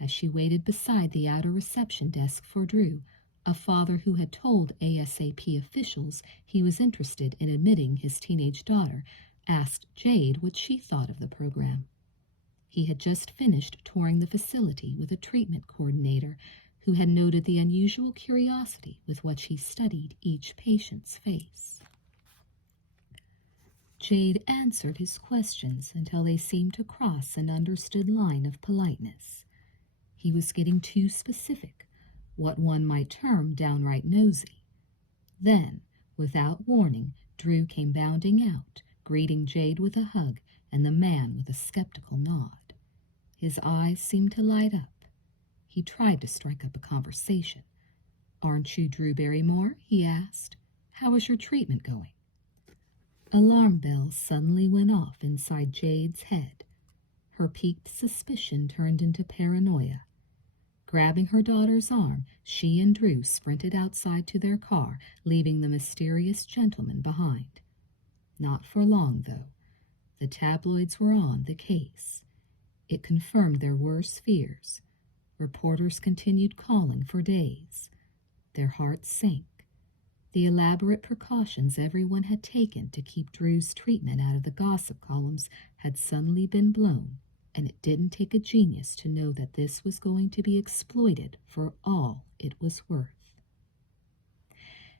As she waited beside the outer reception desk for Drew, a father who had told ASAP officials he was interested in admitting his teenage daughter asked Jade what she thought of the program. He had just finished touring the facility with a treatment coordinator who had noted the unusual curiosity with which he studied each patient's face. Jade answered his questions until they seemed to cross an understood line of politeness. He was getting too specific, what one might term downright nosy. Then, without warning, Drew came bounding out, greeting Jade with a hug and the man with a skeptical nod. His eyes seemed to light up. He tried to strike up a conversation. "Aren't you Drew Barrymore?" he asked. "How is your treatment going?" Alarm bells suddenly went off inside Jade's head. Her piqued suspicion turned into paranoia. Grabbing her daughter's arm, she and Drew sprinted outside to their car, leaving the mysterious gentleman behind. Not for long, though. The tabloids were on the case. It confirmed their worst fears. Reporters continued calling for days. Their hearts sank. The elaborate precautions everyone had taken to keep Drew's treatment out of the gossip columns had suddenly been blown, and it didn't take a genius to know that this was going to be exploited for all it was worth.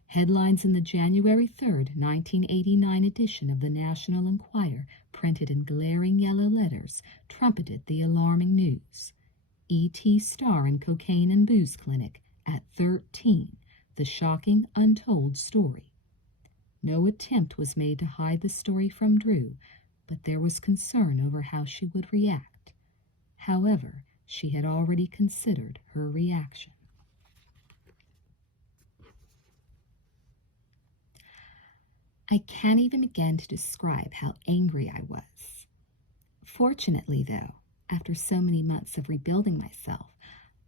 Headlines in the January 3rd, 1989 edition of the National Enquirer, printed in glaring yellow letters, trumpeted the alarming news. E.T. star in cocaine and booze clinic at 13. The shocking, untold story. No attempt was made to hide the story from Drew, but there was concern over how she would react. However, she had already considered her reaction. I can't even begin to describe how angry I was. Fortunately, though, after so many months of rebuilding myself,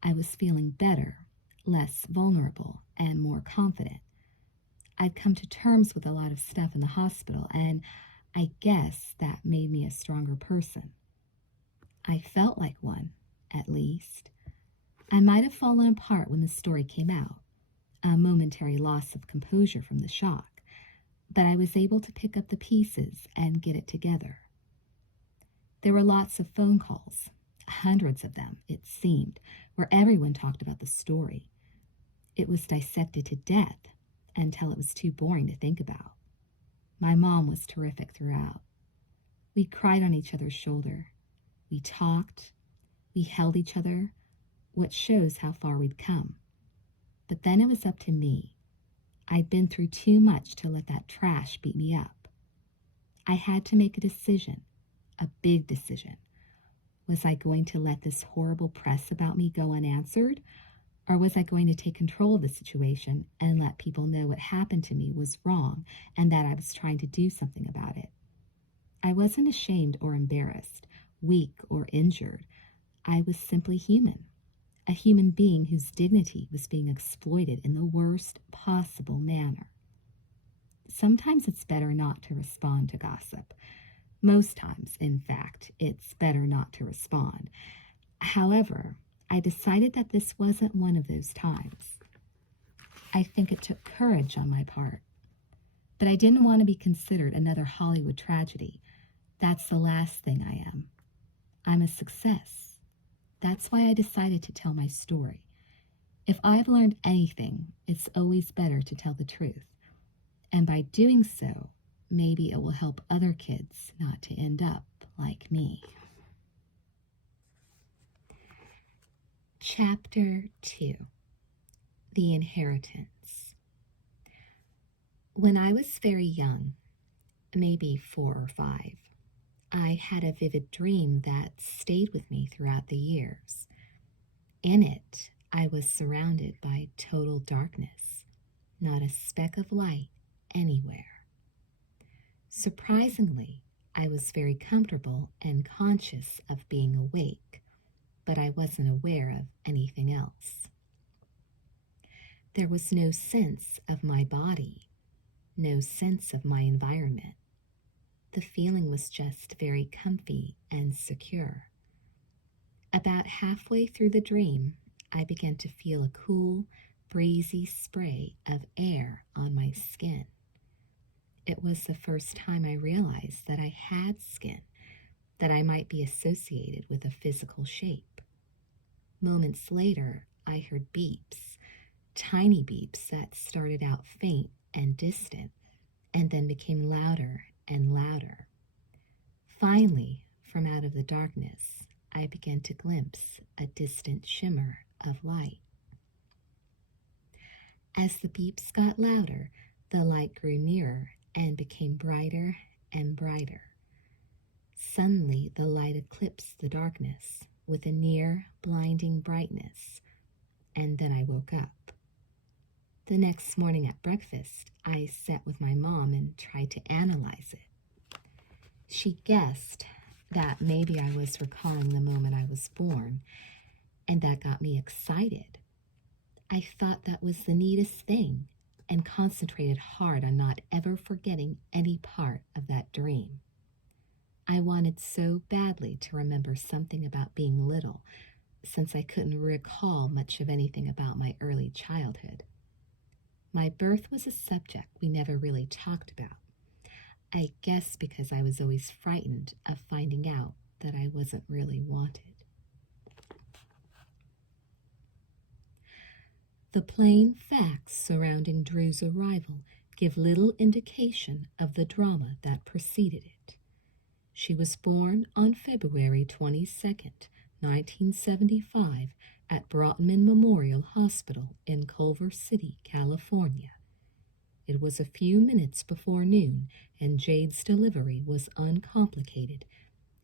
I was feeling better, less vulnerable, and more confident. I'd come to terms with a lot of stuff in the hospital, and I guess that made me a stronger person. I felt like one, at least. I might have fallen apart when the story came out, a momentary loss of composure from the shock, but I was able to pick up the pieces and get it together. There were lots of phone calls, hundreds of them, it seemed, where everyone talked about the story. It was dissected to death until it was too boring to think about. My mom was terrific throughout. We cried on each other's shoulder. We talked. We held each other, which shows how far we'd come. But then it was up to me. I'd been through too much to let that trash beat me up. I had to make a decision, a big decision. Was I going to let this horrible press about me go unanswered? Or was I going to take control of the situation and let people know what happened to me was wrong and that I was trying to do something about it? I wasn't ashamed or embarrassed, weak or injured. I was simply human, a human being whose dignity was being exploited in the worst possible manner. Sometimes it's better not to respond to gossip. Most times, in fact, it's better not to respond. However, I decided that this wasn't one of those times. I think it took courage on my part. But I didn't want to be considered another Hollywood tragedy. That's the last thing I am. I'm a success. That's why I decided to tell my story. If I've learned anything, it's always better to tell the truth. And by doing so, maybe it will help other kids not to end up like me. Chapter 2. The Inheritance. When I was very young, maybe 4 or 5, I had a vivid dream that stayed with me throughout the years. In it, I was surrounded by total darkness, not a speck of light anywhere. Surprisingly, I was very comfortable and conscious of being awake, but I wasn't aware of anything else. There was no sense of my body, no sense of my environment. The feeling was just very comfy and secure. About halfway through the dream, I began to feel a cool, breezy spray of air on my skin. It was the first time I realized that I had skin, that I might be associated with a physical shape. Moments later, I heard beeps, tiny beeps that started out faint and distant, and then became louder and louder. Finally, from out of the darkness, I began to glimpse a distant shimmer of light. As the beeps got louder, the light grew nearer and became brighter and brighter. Suddenly, the light eclipsed the darkness with a near blinding brightness, and then I woke up. The next morning at breakfast, I sat with my mom and tried to analyze it. She guessed that maybe I was recalling the moment I was born, and that got me excited. I thought that was the neatest thing and concentrated hard on not ever forgetting any part of that dream. I wanted so badly to remember something about being little, since I couldn't recall much of anything about my early childhood. My birth was a subject we never really talked about. I guess because I was always frightened of finding out that I wasn't really wanted. The plain facts surrounding Drew's arrival give little indication of the drama that preceded it. She was born on February 22nd, 1975, at Brotman Memorial Hospital in Culver City, California. It was a few minutes before noon, and Jade's delivery was uncomplicated,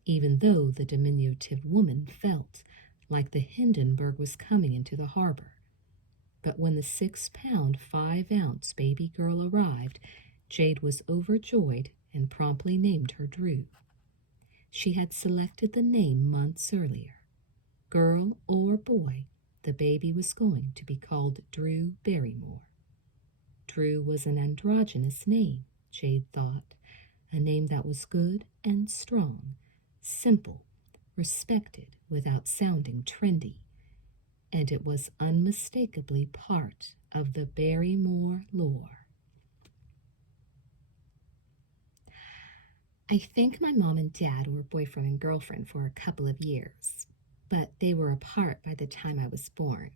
even though the diminutive woman felt like the Hindenburg was coming into the harbor. But when the 6-pound, 5-ounce baby girl arrived, Jade was overjoyed and promptly named her Drew. She had selected the name months earlier. Girl or boy, the baby was going to be called Drew Barrymore. Drew was an androgynous name, Jade thought, a name that was good and strong, simple, respected without sounding trendy, and it was unmistakably part of the Barrymore lore. I think my mom and dad were boyfriend and girlfriend for a couple of years, but they were apart by the time I was born.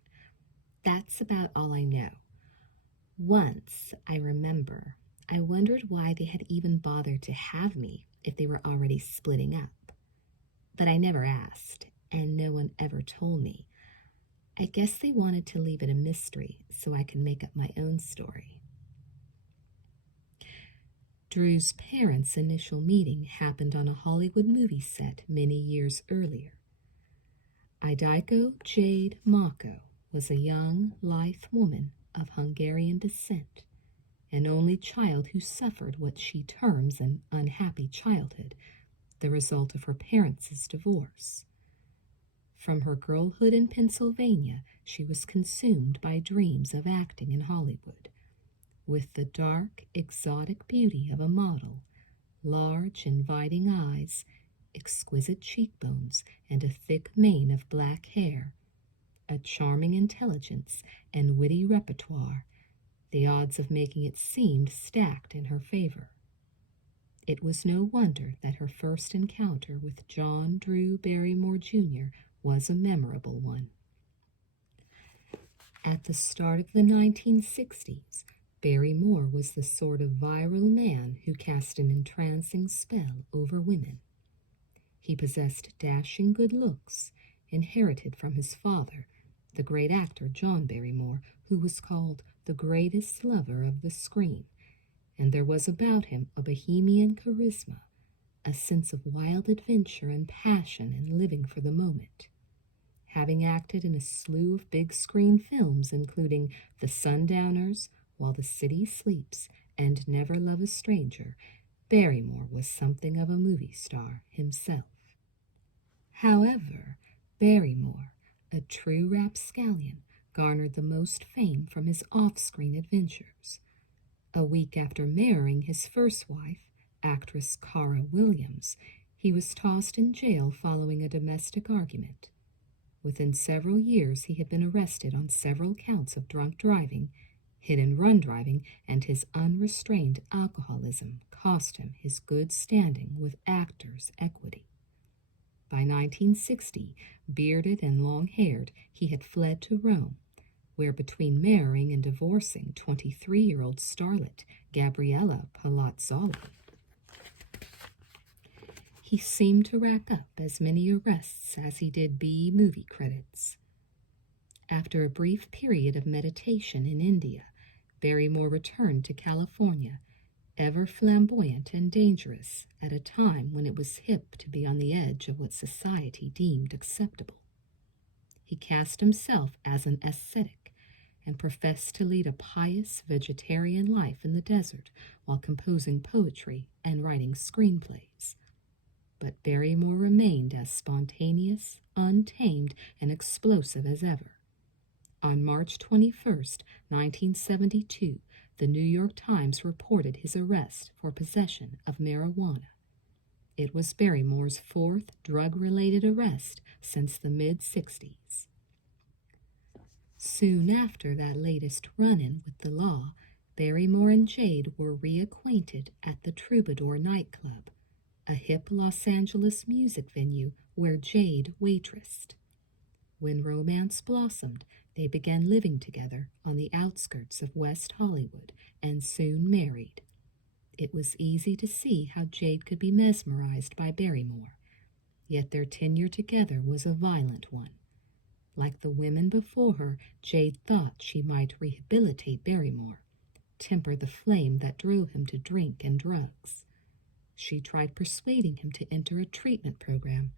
That's about all I know. Once, I remember, I wondered why they had even bothered to have me if they were already splitting up. But I never asked, and no one ever told me. I guess they wanted to leave it a mystery so I could make up my own story. Drew's parents' initial meeting happened on a Hollywood movie set many years earlier. Idaiko Jade Mako was a young, lithe woman of Hungarian descent, an only child who suffered what she terms an unhappy childhood, the result of her parents' divorce. From her girlhood in Pennsylvania, she was consumed by dreams of acting in Hollywood. With the dark, exotic beauty of a model, large, inviting eyes, exquisite cheekbones, and a thick mane of black hair, a charming intelligence and witty repertoire, the odds of making it seemed stacked in her favor. It was no wonder that her first encounter with John Drew Barrymore Jr. was a memorable one. At the start of the 1960s, Barrymore was the sort of virile man who cast an entrancing spell over women. He possessed dashing good looks, inherited from his father, the great actor John Barrymore, who was called the greatest lover of the screen, and there was about him a bohemian charisma, a sense of wild adventure and passion in living for the moment. Having acted in a slew of big-screen films including The Sundowners, While the City Sleeps, and Never Love a Stranger, Barrymore was something of a movie star himself. However, Barrymore, a true rapscallion, garnered the most fame from his off-screen adventures. A week after marrying his first wife, actress Cara Williams, he was tossed in jail following a domestic argument. Within several years, he had been arrested on several counts of drunk driving, hit-and-run driving, and his unrestrained alcoholism cost him his good standing with Actors' Equity. By 1960, bearded and long-haired, he had fled to Rome, where between marrying and divorcing 23-year-old starlet Gabriella Palazzoli, he seemed to rack up as many arrests as he did B movie credits. After a brief period of meditation in India, Barrymore returned to California, ever flamboyant and dangerous at a time when it was hip to be on the edge of what society deemed acceptable. He cast himself as an ascetic and professed to lead a pious vegetarian life in the desert while composing poetry and writing screenplays. But Barrymore remained as spontaneous, untamed, and explosive as ever. On March 21, 1972, the New York Times reported his arrest for possession of marijuana. It was Barrymore's fourth drug-related arrest since the mid-60s. Soon after that latest run-in with the law, Barrymore and Jade were reacquainted at the Troubadour nightclub, a hip Los Angeles music venue where Jade waitressed. When romance blossomed, they began living together on the outskirts of West Hollywood and soon married. It was easy to see how Jade could be mesmerized by Barrymore, yet their tenure together was a violent one. Like the women before her, Jade thought she might rehabilitate Barrymore, temper the flame that drove him to drink and drugs. She tried persuading him to enter a treatment program.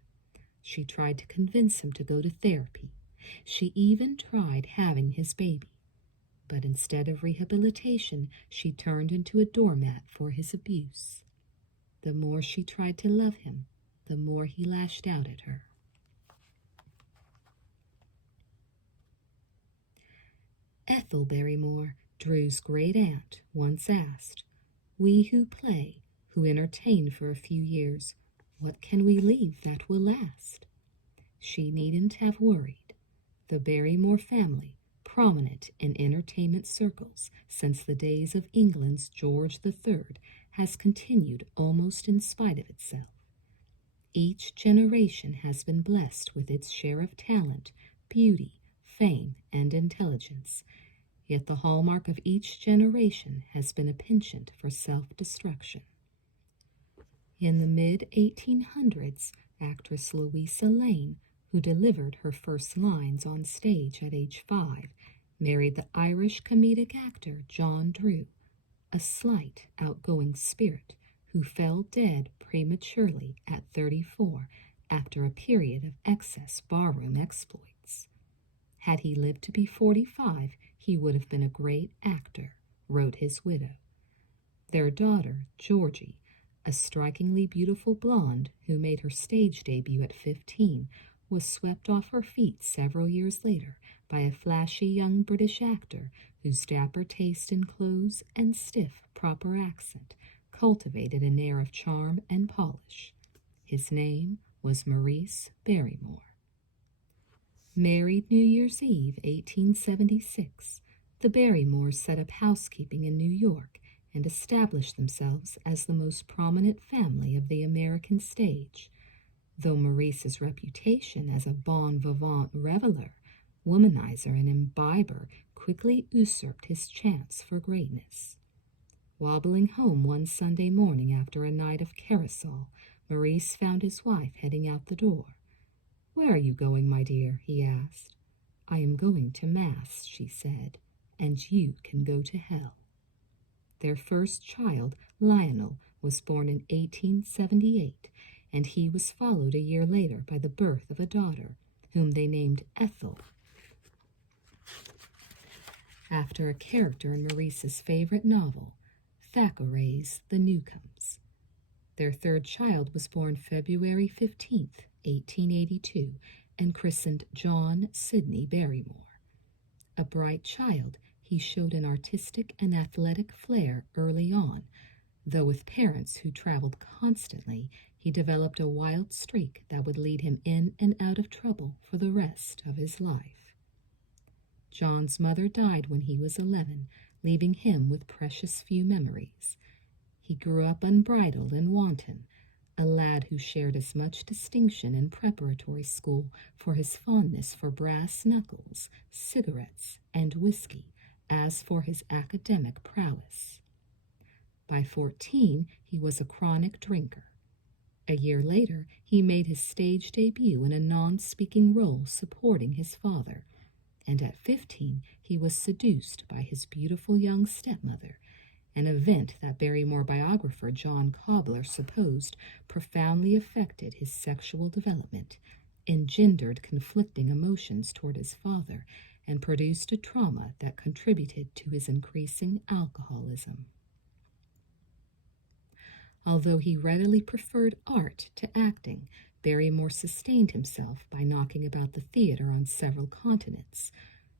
She tried to convince him to go to therapy. She even tried having his baby. But instead of rehabilitation, she turned into a doormat for his abuse. The more she tried to love him, the more he lashed out at her. Ethel Barrymore, Drew's great aunt, once asked, "We who play, who entertain for a few years, what can we leave that will last?" She needn't have worried. The Barrymore family, prominent in entertainment circles since the days of England's George III, has continued almost in spite of itself. Each generation has been blessed with its share of talent, beauty, fame, and intelligence, yet the hallmark of each generation has been a penchant for self-destruction. In the mid-1800s, actress Louisa Lane, who delivered her first lines on stage at age 5, married the Irish comedic actor John Drew, a slight, outgoing spirit who fell dead prematurely at 34 after a period of excess barroom exploits. Had he lived to be 45, he would have been a great actor, wrote his widow. Their daughter, Georgie, a strikingly beautiful blonde who made her stage debut at 15, was swept off her feet several years later by a flashy young British actor whose dapper taste in clothes and stiff, proper accent cultivated an air of charm and polish. His name was Maurice Barrymore. Married New Year's Eve, 1876, the Barrymores set up housekeeping in New York and established themselves as the most prominent family of the American stage, though Maurice's reputation as a bon vivant reveler womanizer and imbiber, quickly usurped his chance for greatness. Wobbling home one Sunday morning after a night of carousel, Maurice found his wife heading out the door. "Where are you going, my dear?" he asked. "I am going to Mass," she said, "and you can go to hell." Their first child, Lionel, was born in 1878, and he was followed a year later by the birth of a daughter, whom they named Ethel, after a character in Maurice's favorite novel, Thackeray's The Newcomes. Their third child was born February 15th, 1882, and christened John Sidney Barrymore. A bright child, he showed an artistic and athletic flair early on, though with parents who traveled constantly, he developed a wild streak that would lead him in and out of trouble for the rest of his life. John's mother died when he was 11, leaving him with precious few memories. He grew up unbridled and wanton, a lad who shared as much distinction in preparatory school for his fondness for brass knuckles, cigarettes, and whiskey as for his academic prowess. By 14, he was a chronic drinker. A year later, he made his stage debut in a non-speaking role supporting his father, and at 15, he was seduced by his beautiful young stepmother, an event that Barrymore biographer John Cobbler supposed profoundly affected his sexual development, engendered conflicting emotions toward his father, and produced a trauma that contributed to his increasing alcoholism. Although he readily preferred art to acting, Barrymore sustained himself by knocking about the theater on several continents,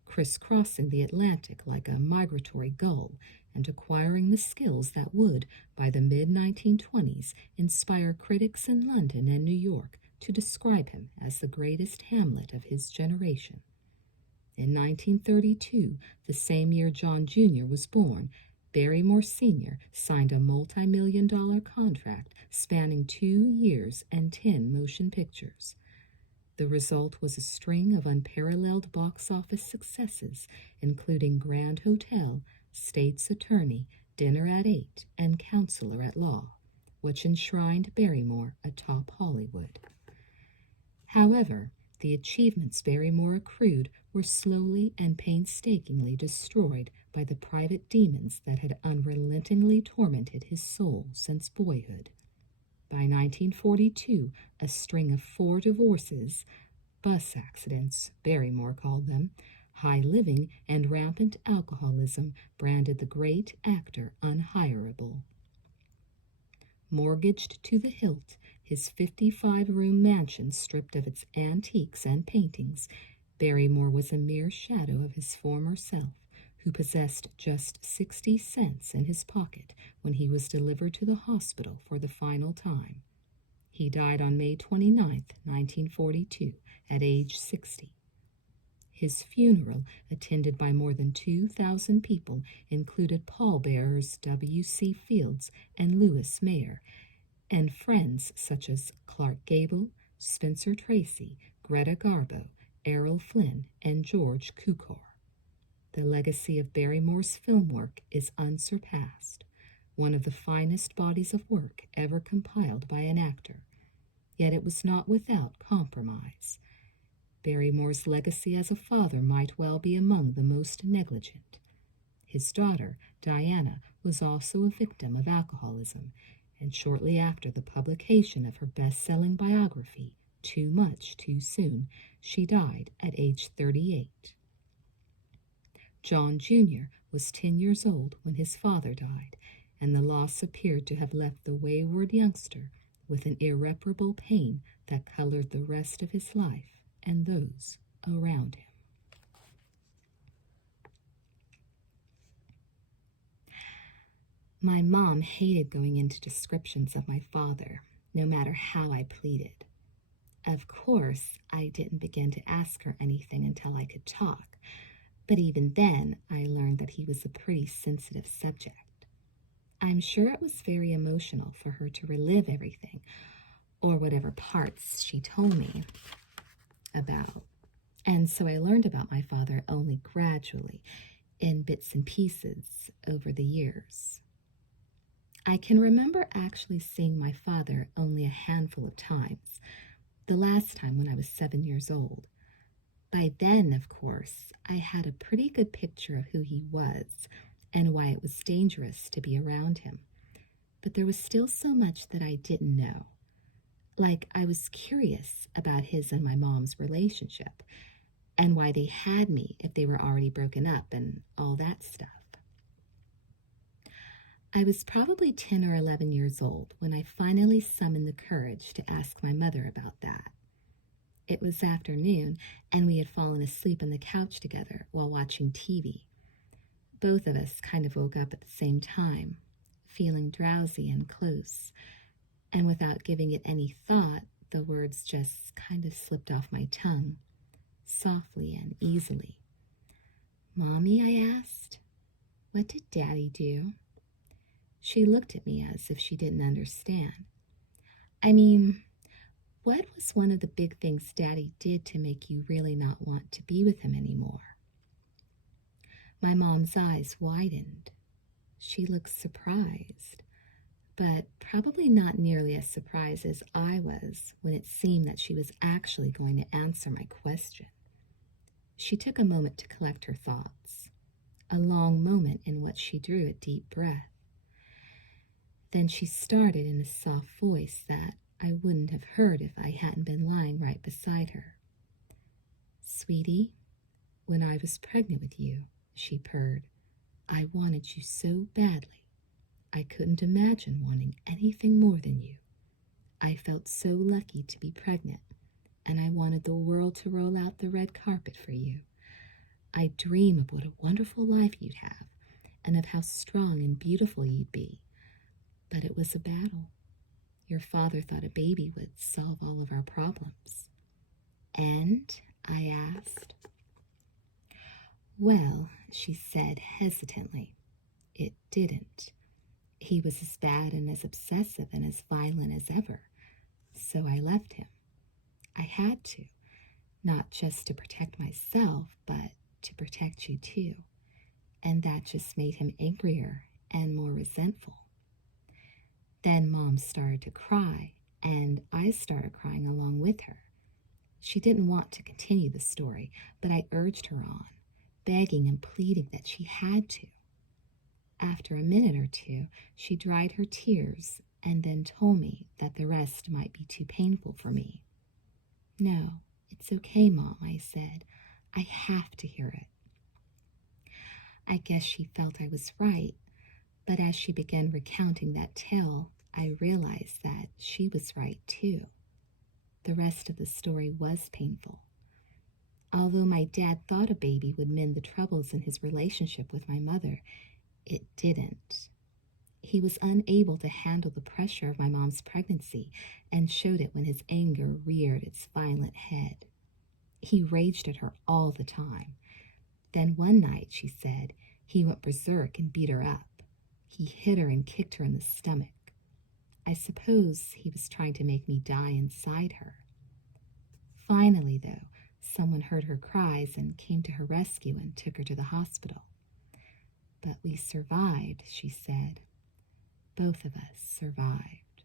crisscrossing the Atlantic like a migratory gull, and acquiring the skills that would, by the mid-1920s, inspire critics in London and New York to describe him as the greatest Hamlet of his generation. In 1932, the same year John Jr. was born, Barrymore Sr. signed a multi-million-dollar contract spanning 2 years and 10 motion pictures. The result was a string of unparalleled box office successes, including Grand Hotel, State's Attorney, Dinner at 8, and Counselor at Law, which enshrined Barrymore atop Hollywood. However, the achievements Barrymore accrued were slowly and painstakingly destroyed by the private demons that had unrelentingly tormented his soul since boyhood. By 1942, a string of 4 divorces, bus accidents, Barrymore called them, high living, and rampant alcoholism branded the great actor unhirable. Mortgaged to the hilt, his 55-room mansion stripped of its antiques and paintings, Barrymore was a mere shadow of his former self, who possessed just 60 cents in his pocket when he was delivered to the hospital for the final time. He died on May 29, 1942, at age 60. His funeral, attended by more than 2,000 people, included pallbearers W.C. Fields and Louis Mayer, and friends such as Clark Gable, Spencer Tracy, Greta Garbo, Errol Flynn, and George Cukor. The legacy of Barrymore's film work is unsurpassed, one of the finest bodies of work ever compiled by an actor. Yet it was not without compromise. Barrymore's legacy as a father might well be among the most negligent. His daughter, Diana, was also a victim of alcoholism, and shortly after the publication of her best-selling biography, Too Much, Too Soon, she died at age 38. John Jr. was 10 years old when his father died, and the loss appeared to have left the wayward youngster with an irreparable pain that colored the rest of his life and those around him. My mom hated going into descriptions of my father, no matter how I pleaded. Of course, I didn't begin to ask her anything until I could talk, but even then I learned that he was a pretty sensitive subject. I'm sure it was very emotional for her to relive everything, or whatever parts she told me about And so I learned about my father only gradually, in bits and pieces, over the years. I can remember actually seeing my father only a handful of times, the last time when I was 7 years old. By then, of course, I had a pretty good picture of who he was and why it was dangerous to be around him. But there was still so much that I didn't know. Like, I was curious about his and my mom's relationship and why they had me if they were already broken up and all that stuff. I was probably 10 or 11 years old when I finally summoned the courage to ask my mother about that. It was afternoon, and we had fallen asleep on the couch together while watching TV. Both of us kind of woke up at the same time, feeling drowsy and close, and without giving it any thought, the words just kind of slipped off my tongue, softly and easily. "Mommy," I asked, "what did Daddy do?" She looked at me as if she didn't understand. I mean, what was one of the big things Daddy did to make you really not want to be with him anymore? My mom's eyes widened. She looked surprised, but probably not nearly as surprised as I was when it seemed that she was actually going to answer my question. She took a moment to collect her thoughts, a long moment in which she drew a deep breath. Then she started in a soft voice that I wouldn't have heard if I hadn't been lying right beside her. "Sweetie, when I was pregnant with you," she purred, "I wanted you so badly. I couldn't imagine wanting anything more than you. I felt so lucky to be pregnant, and I wanted the world to roll out the red carpet for you. I dream of what a wonderful life you'd have, and of how strong and beautiful you'd be. But it was a battle. Your father thought a baby would solve all of our problems." "And?" I asked. "Well," she said hesitantly, "it didn't. He was as bad and as obsessive and as violent as ever. So I left him. I had to, not just to protect myself, but to protect you too. And that just made him angrier and more resentful." Then Mom started to cry, and I started crying along with her. She didn't want to continue the story, but I urged her on, begging and pleading that she had to. After a minute or two, she dried her tears and then told me that the rest might be too painful for me. "No, it's okay, Mom," I said. "I have to hear it." I guess she felt I was right, but as she began recounting that tale, I realized that she was right too. The rest of the story was painful. Although my dad thought a baby would mend the troubles in his relationship with my mother, it didn't. He was unable to handle the pressure of my mom's pregnancy and showed it when his anger reared its violent head. He raged at her all the time. Then one night, she said, he went berserk and beat her up. He hit her and kicked her in the stomach. I suppose he was trying to make me die inside her. Finally, though, someone heard her cries and came to her rescue and took her to the hospital. "But we survived," she said. "Both of us survived."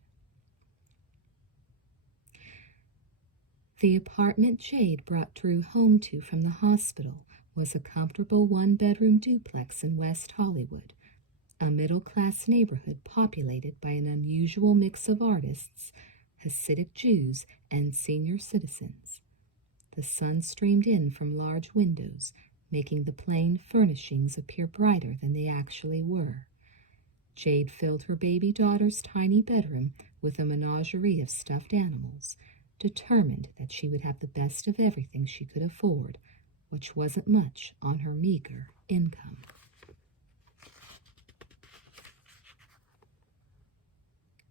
The apartment Jade brought Drew home to from the hospital was a comfortable one-bedroom duplex in West Hollywood, a middle-class neighborhood populated by an unusual mix of artists, Hasidic Jews, and senior citizens. The sun streamed in from large windows, making the plain furnishings appear brighter than they actually were. Jade filled her baby daughter's tiny bedroom with a menagerie of stuffed animals, determined that she would have the best of everything she could afford, which wasn't much on her meager income.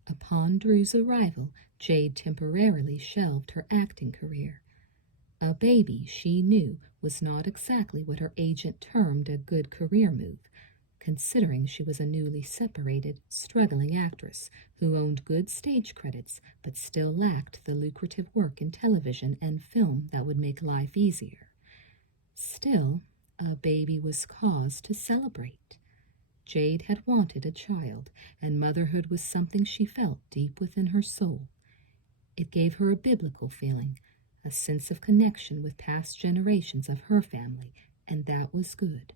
Upon Drew's arrival, Jade temporarily shelved her acting career. A baby, she knew, was not exactly what her agent termed a good career move, considering she was a newly separated, struggling actress who owned good stage credits but still lacked the lucrative work in television and film that would make life easier. Still, a baby was cause to celebrate. Jade had wanted a child, and motherhood was something she felt deep within her soul. It gave her a biblical feeling, a sense of connection with past generations of her family, and that was good.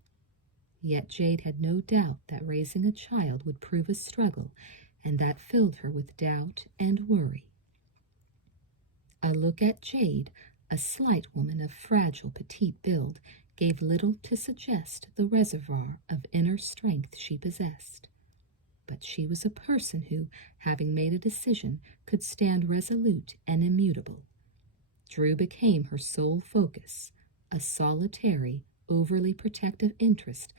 Yet Jade had no doubt that raising a child would prove a struggle, and that filled her with doubt and worry. A look at Jade, a slight woman of fragile, petite build, gave little to suggest the reservoir of inner strength she possessed. But she was a person who, having made a decision, could stand resolute and immutable. Drew became her sole focus, a solitary, overly protective interest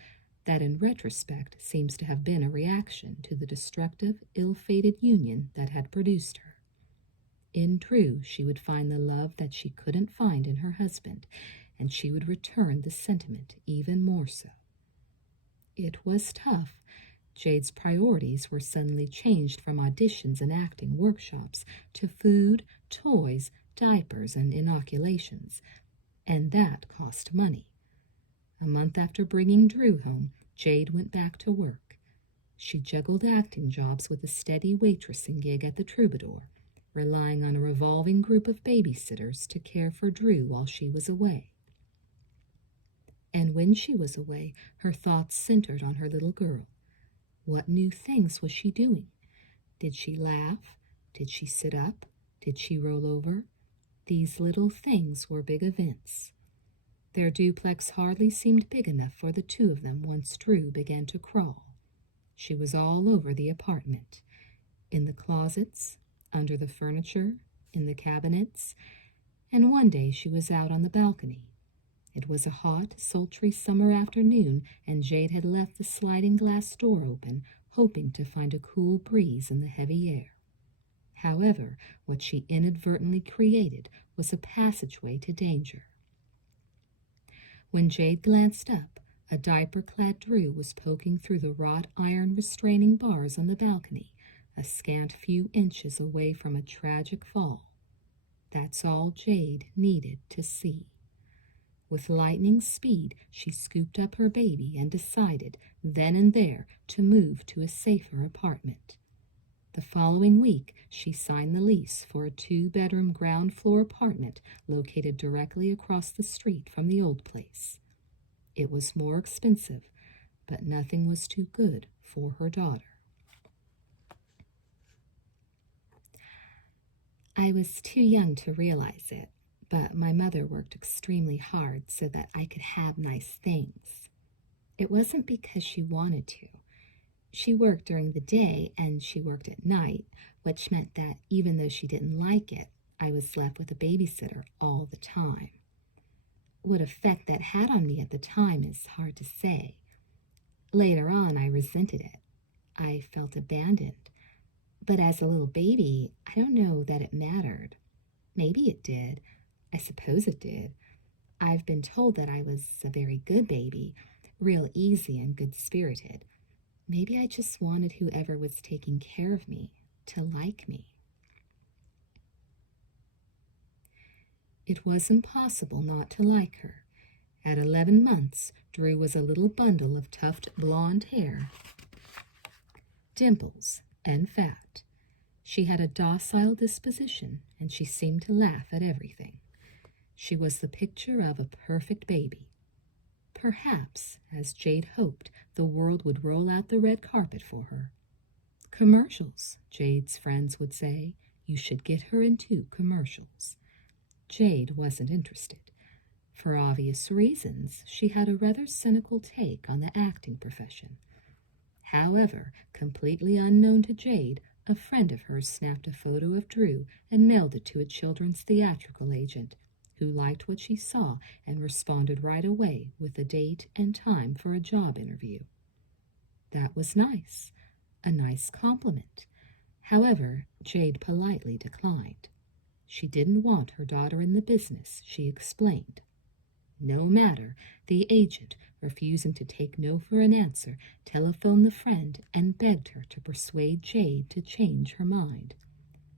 that in retrospect seems to have been a reaction to the destructive, ill-fated union that had produced her. In Drew, she would find the love that she couldn't find in her husband, and she would return the sentiment even more so. It was tough. Jade's priorities were suddenly changed from auditions and acting workshops to food, toys, diapers, and inoculations, and that cost money. A month after bringing Drew home, Jade went back to work. She juggled acting jobs with a steady waitressing gig at the Troubadour, relying on a revolving group of babysitters to care for Drew while she was away. And when she was away, her thoughts centered on her little girl. What new things was she doing? Did she laugh? Did she sit up? Did she roll over? These little things were big events. Their duplex hardly seemed big enough for the two of them once Drew began to crawl. She was all over the apartment, in the closets, under the furniture, in the cabinets, and one day she was out on the balcony. It was a hot, sultry summer afternoon, and Jade had left the sliding glass door open, hoping to find a cool breeze in the heavy air. However, what she inadvertently created was a passageway to danger. When Jade glanced up, a diaper-clad Drew was poking through the wrought iron restraining bars on the balcony, a scant few inches away from a tragic fall. That's all Jade needed to see. With lightning speed, she scooped up her baby and decided, then and there, to move to a safer apartment. The following week, she signed the lease for a 2-bedroom ground-floor apartment located directly across the street from the old place. It was more expensive, but nothing was too good for her daughter. I was too young to realize it, but my mother worked extremely hard so that I could have nice things. It wasn't because she wanted to. She worked during the day and she worked at night, which meant that even though she didn't like it, I was left with a babysitter all the time. What effect that had on me at the time is hard to say. Later on, I resented it. I felt abandoned. But as a little baby, I don't know that it mattered. Maybe it did. I suppose it did. I've been told that I was a very good baby, real easy and good-spirited. Maybe I just wanted whoever was taking care of me to like me. It was impossible not to like her. At 11 months, Drew was a little bundle of tufted blonde hair, dimples, and fat. She had a docile disposition, and she seemed to laugh at everything. She was the picture of a perfect baby. Perhaps, as Jade hoped, the world would roll out the red carpet for her. Commercials, Jade's friends would say. You should get her into commercials. Jade wasn't interested. For obvious reasons, she had a rather cynical take on the acting profession. However, completely unknown to Jade, a friend of hers snapped a photo of Drew and mailed it to a children's theatrical agent, who liked what she saw and responded right away with a date and time for a job interview. That was nice, a nice compliment. However, Jade politely declined. She didn't want her daughter in the business, she explained. No matter, the agent, refusing to take no for an answer, telephoned the friend and begged her to persuade Jade to change her mind,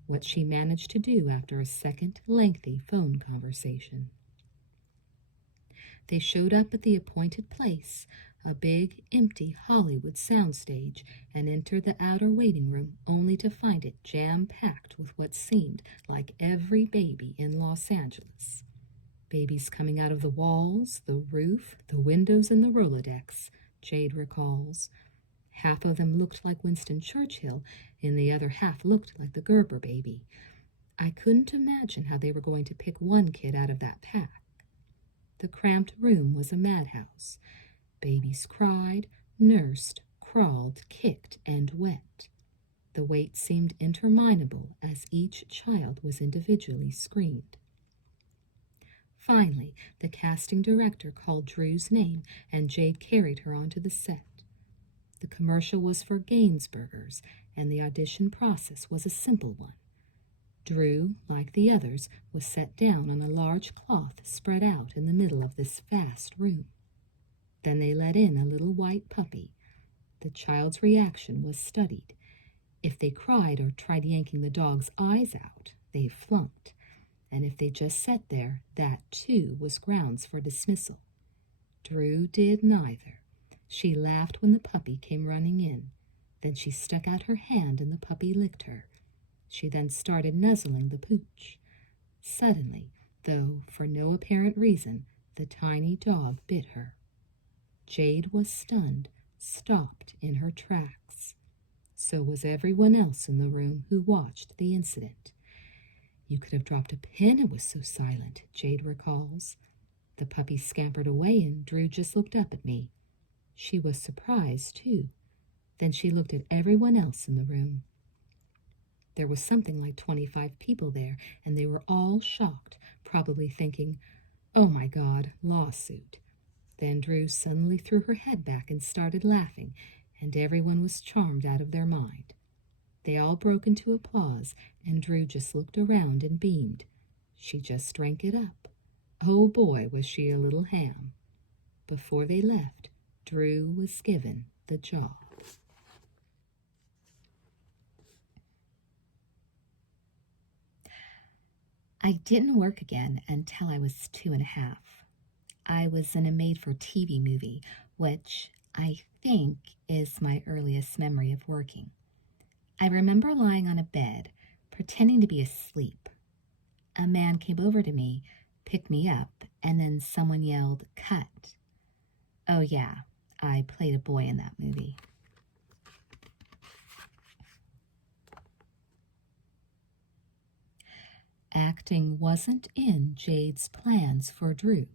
what she managed to do after a second lengthy phone conversation. They showed up at the appointed place, a big, empty Hollywood soundstage, and entered the outer waiting room only to find it jam-packed with what seemed like every baby in Los Angeles. Babies coming out of the walls, the roof, the windows, and the Rolodex, Jade recalls. Half of them looked like Winston Churchill, and the other half looked like the Gerber baby. I couldn't imagine how they were going to pick one kid out of that pack. The cramped room was a madhouse. Babies cried, nursed, crawled, kicked, and wept. The wait seemed interminable as each child was individually screened. Finally, the casting director called Drew's name, and Jade carried her onto the set. The commercial was for Gainsburgers, and the audition process was a simple one. Drew, like the others, was set down on a large cloth spread out in the middle of this vast room. Then they let in a little white puppy. The child's reaction was studied. If they cried or tried yanking the dog's eyes out, they flunked. And if they just sat there, that too was grounds for dismissal. Drew did neither. She laughed when the puppy came running in. Then she stuck out her hand and the puppy licked her. She then started nuzzling the pooch. Suddenly, though for no apparent reason, the tiny dog bit her. Jade was stunned, stopped in her tracks. So was everyone else in the room who watched the incident. You could have dropped a pin, it was so silent, Jade recalls. The puppy scampered away and Drew just looked up at me. She was surprised, too. Then she looked at everyone else in the room. There was something like 25 people there, and they were all shocked, probably thinking, "Oh my God, lawsuit." Then Drew suddenly threw her head back and started laughing, and everyone was charmed out of their mind. They all broke into applause, and Drew just looked around and beamed. She just drank it up. Oh boy, was she a little ham. Before they left, Drew was given the job. I didn't work again until I was 2.5. I was in a made-for-TV movie, which I think is my earliest memory of working. I remember lying on a bed, pretending to be asleep. A man came over to me, picked me up, and then someone yelled, "Cut." Oh yeah, I played a boy in that movie. Acting wasn't in Jade's plans for Drew,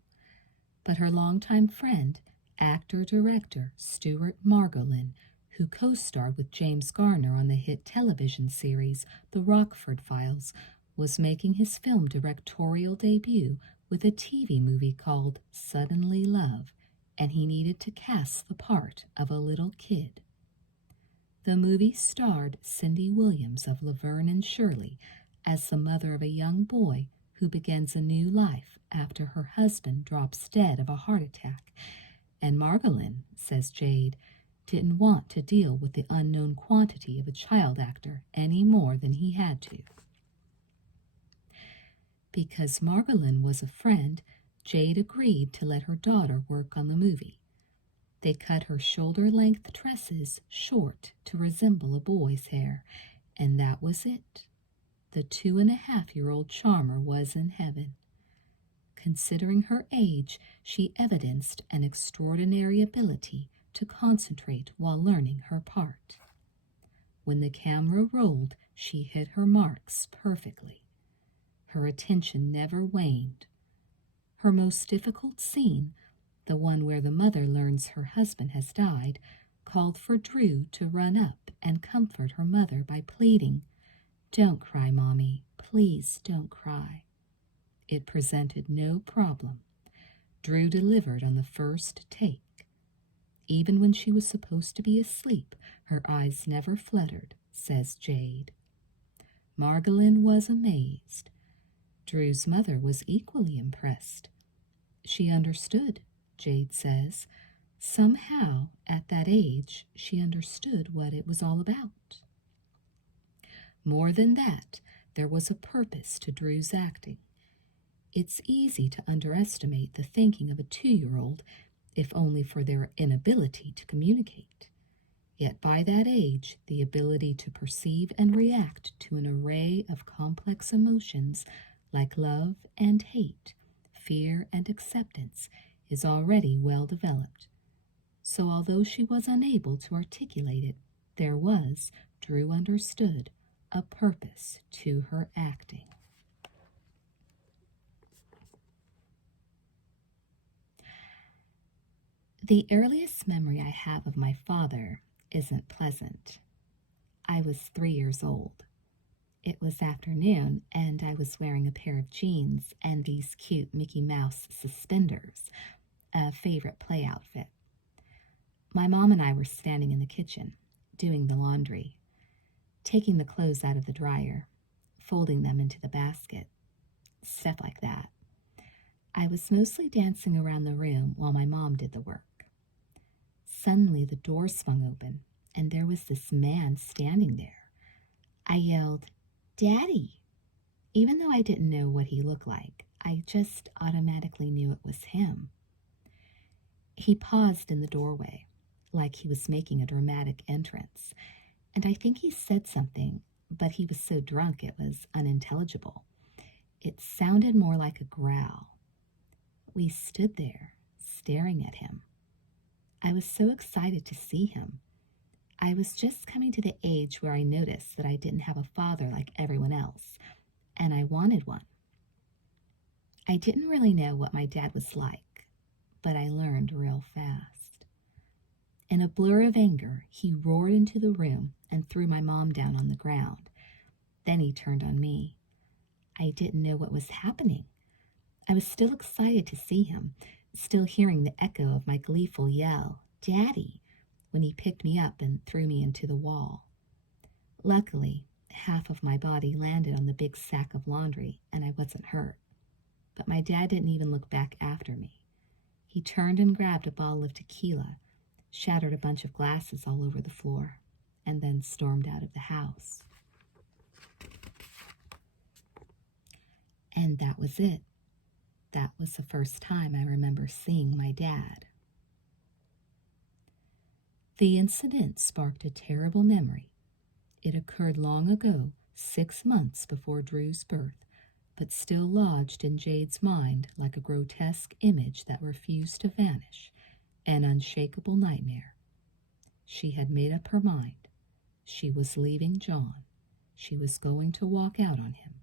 but her longtime friend, actor-director Stuart Margolin, who co-starred with James Garner on the hit television series The Rockford Files, was making his film directorial debut with a TV movie called Suddenly Love, and he needed to cast the part of a little kid. The movie starred Cindy Williams of Laverne and Shirley as the mother of a young boy who begins a new life after her husband drops dead of a heart attack, and Margolin, says Jade, didn't want to deal with the unknown quantity of a child actor any more than he had to. Because Margolin was a friend, Jade agreed to let her daughter work on the movie. They cut her shoulder-length tresses short to resemble a boy's hair, and that was it. The 2.5-year-old charmer was in heaven. Considering her age, she evidenced an extraordinary ability to concentrate while learning her part. When the camera rolled, she hit her marks perfectly. Her attention never waned. Her most difficult scene, the one where the mother learns her husband has died, called for Drew to run up and comfort her mother by pleading, "Don't cry, Mommy. Please don't cry." It presented no problem. Drew delivered on the first take. Even when she was supposed to be asleep, her eyes never fluttered, says Jade. Margolin was amazed. Drew's mother was equally impressed. She understood, Jade says. Somehow, at that age, she understood what it was all about. More than that, there was a purpose to Drew's acting. It's easy to underestimate the thinking of a 2-year-old, if only for their inability to communicate. Yet by that age, the ability to perceive and react to an array of complex emotions like love and hate, fear and acceptance is already well developed. So although she was unable to articulate it, there was, Drew understood, a purpose to her acting. The earliest memory I have of my father isn't pleasant. I was 3 years old. It was afternoon, and I was wearing a pair of jeans and these cute Mickey Mouse suspenders, a favorite play outfit. My mom and I were standing in the kitchen, doing the laundry, taking the clothes out of the dryer, folding them into the basket, stuff like that. I was mostly dancing around the room while my mom did the work. Suddenly the door swung open, and there was this man standing there. I yelled, "Daddy!" Even though I didn't know what he looked like, I just automatically knew it was him. He paused in the doorway, like he was making a dramatic entrance, and I think he said something, but he was so drunk it was unintelligible. It sounded more like a growl. We stood there, staring at him. I was so excited to see him. I was just coming to the age where I noticed that I didn't have a father like everyone else, and I wanted one. I didn't really know what my dad was like, but I learned real fast. In a blur of anger, he roared into the room and threw my mom down on the ground. Then he turned on me. I didn't know what was happening. I was still excited to see him, still hearing the echo of my gleeful yell, "Daddy!" when he picked me up and threw me into the wall. Luckily, half of my body landed on the big sack of laundry and I wasn't hurt. But my dad didn't even look back after me. He turned and grabbed a bottle of tequila, shattered a bunch of glasses all over the floor, and then stormed out of the house. And that was it. That was the first time I remember seeing my dad. The incident sparked a terrible memory. It occurred long ago, 6 months before Drew's birth, but still lodged in Jade's mind like a grotesque image that refused to vanish, an unshakable nightmare. She had made up her mind. She was leaving John. She was going to walk out on him.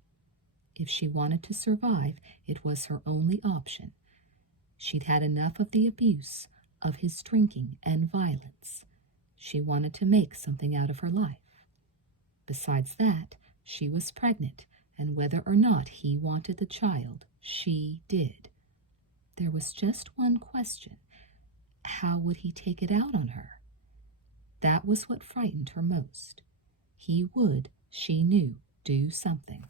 If she wanted to survive, it was her only option. She'd had enough of the abuse, of his drinking and violence. She wanted to make something out of her life. Besides that, she was pregnant, and whether or not he wanted the child, she did. There was just one question. How would he take it out on her? That was what frightened her most. He would, she knew, do something.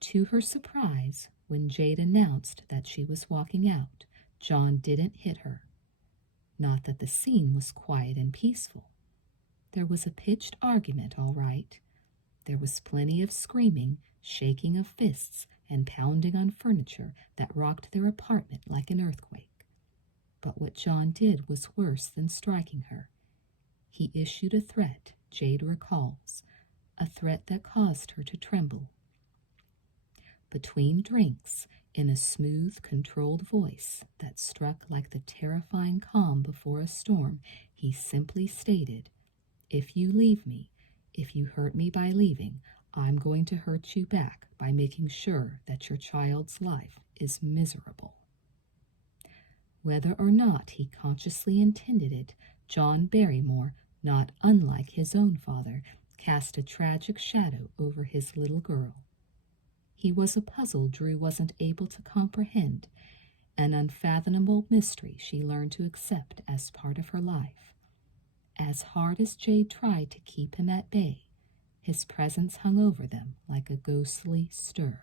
To her surprise, when Jade announced that she was walking out, John didn't hit her. Not that the scene was quiet and peaceful. There was a pitched argument, all right. There was plenty of screaming, shaking of fists, and pounding on furniture that rocked their apartment like an earthquake. But what John did was worse than striking her. He issued a threat, Jade recalls, a threat that caused her to tremble. Between drinks, in a smooth, controlled voice that struck like the terrifying calm before a storm, he simply stated, "If you leave me, if you hurt me by leaving, I'm going to hurt you back by making sure that your child's life is miserable." Whether or not he consciously intended it, John Barrymore, not unlike his own father, cast a tragic shadow over his little girl. He was a puzzle Drew wasn't able to comprehend, an unfathomable mystery she learned to accept as part of her life. As hard as Jade tried to keep him at bay, his presence hung over them like a ghostly stir.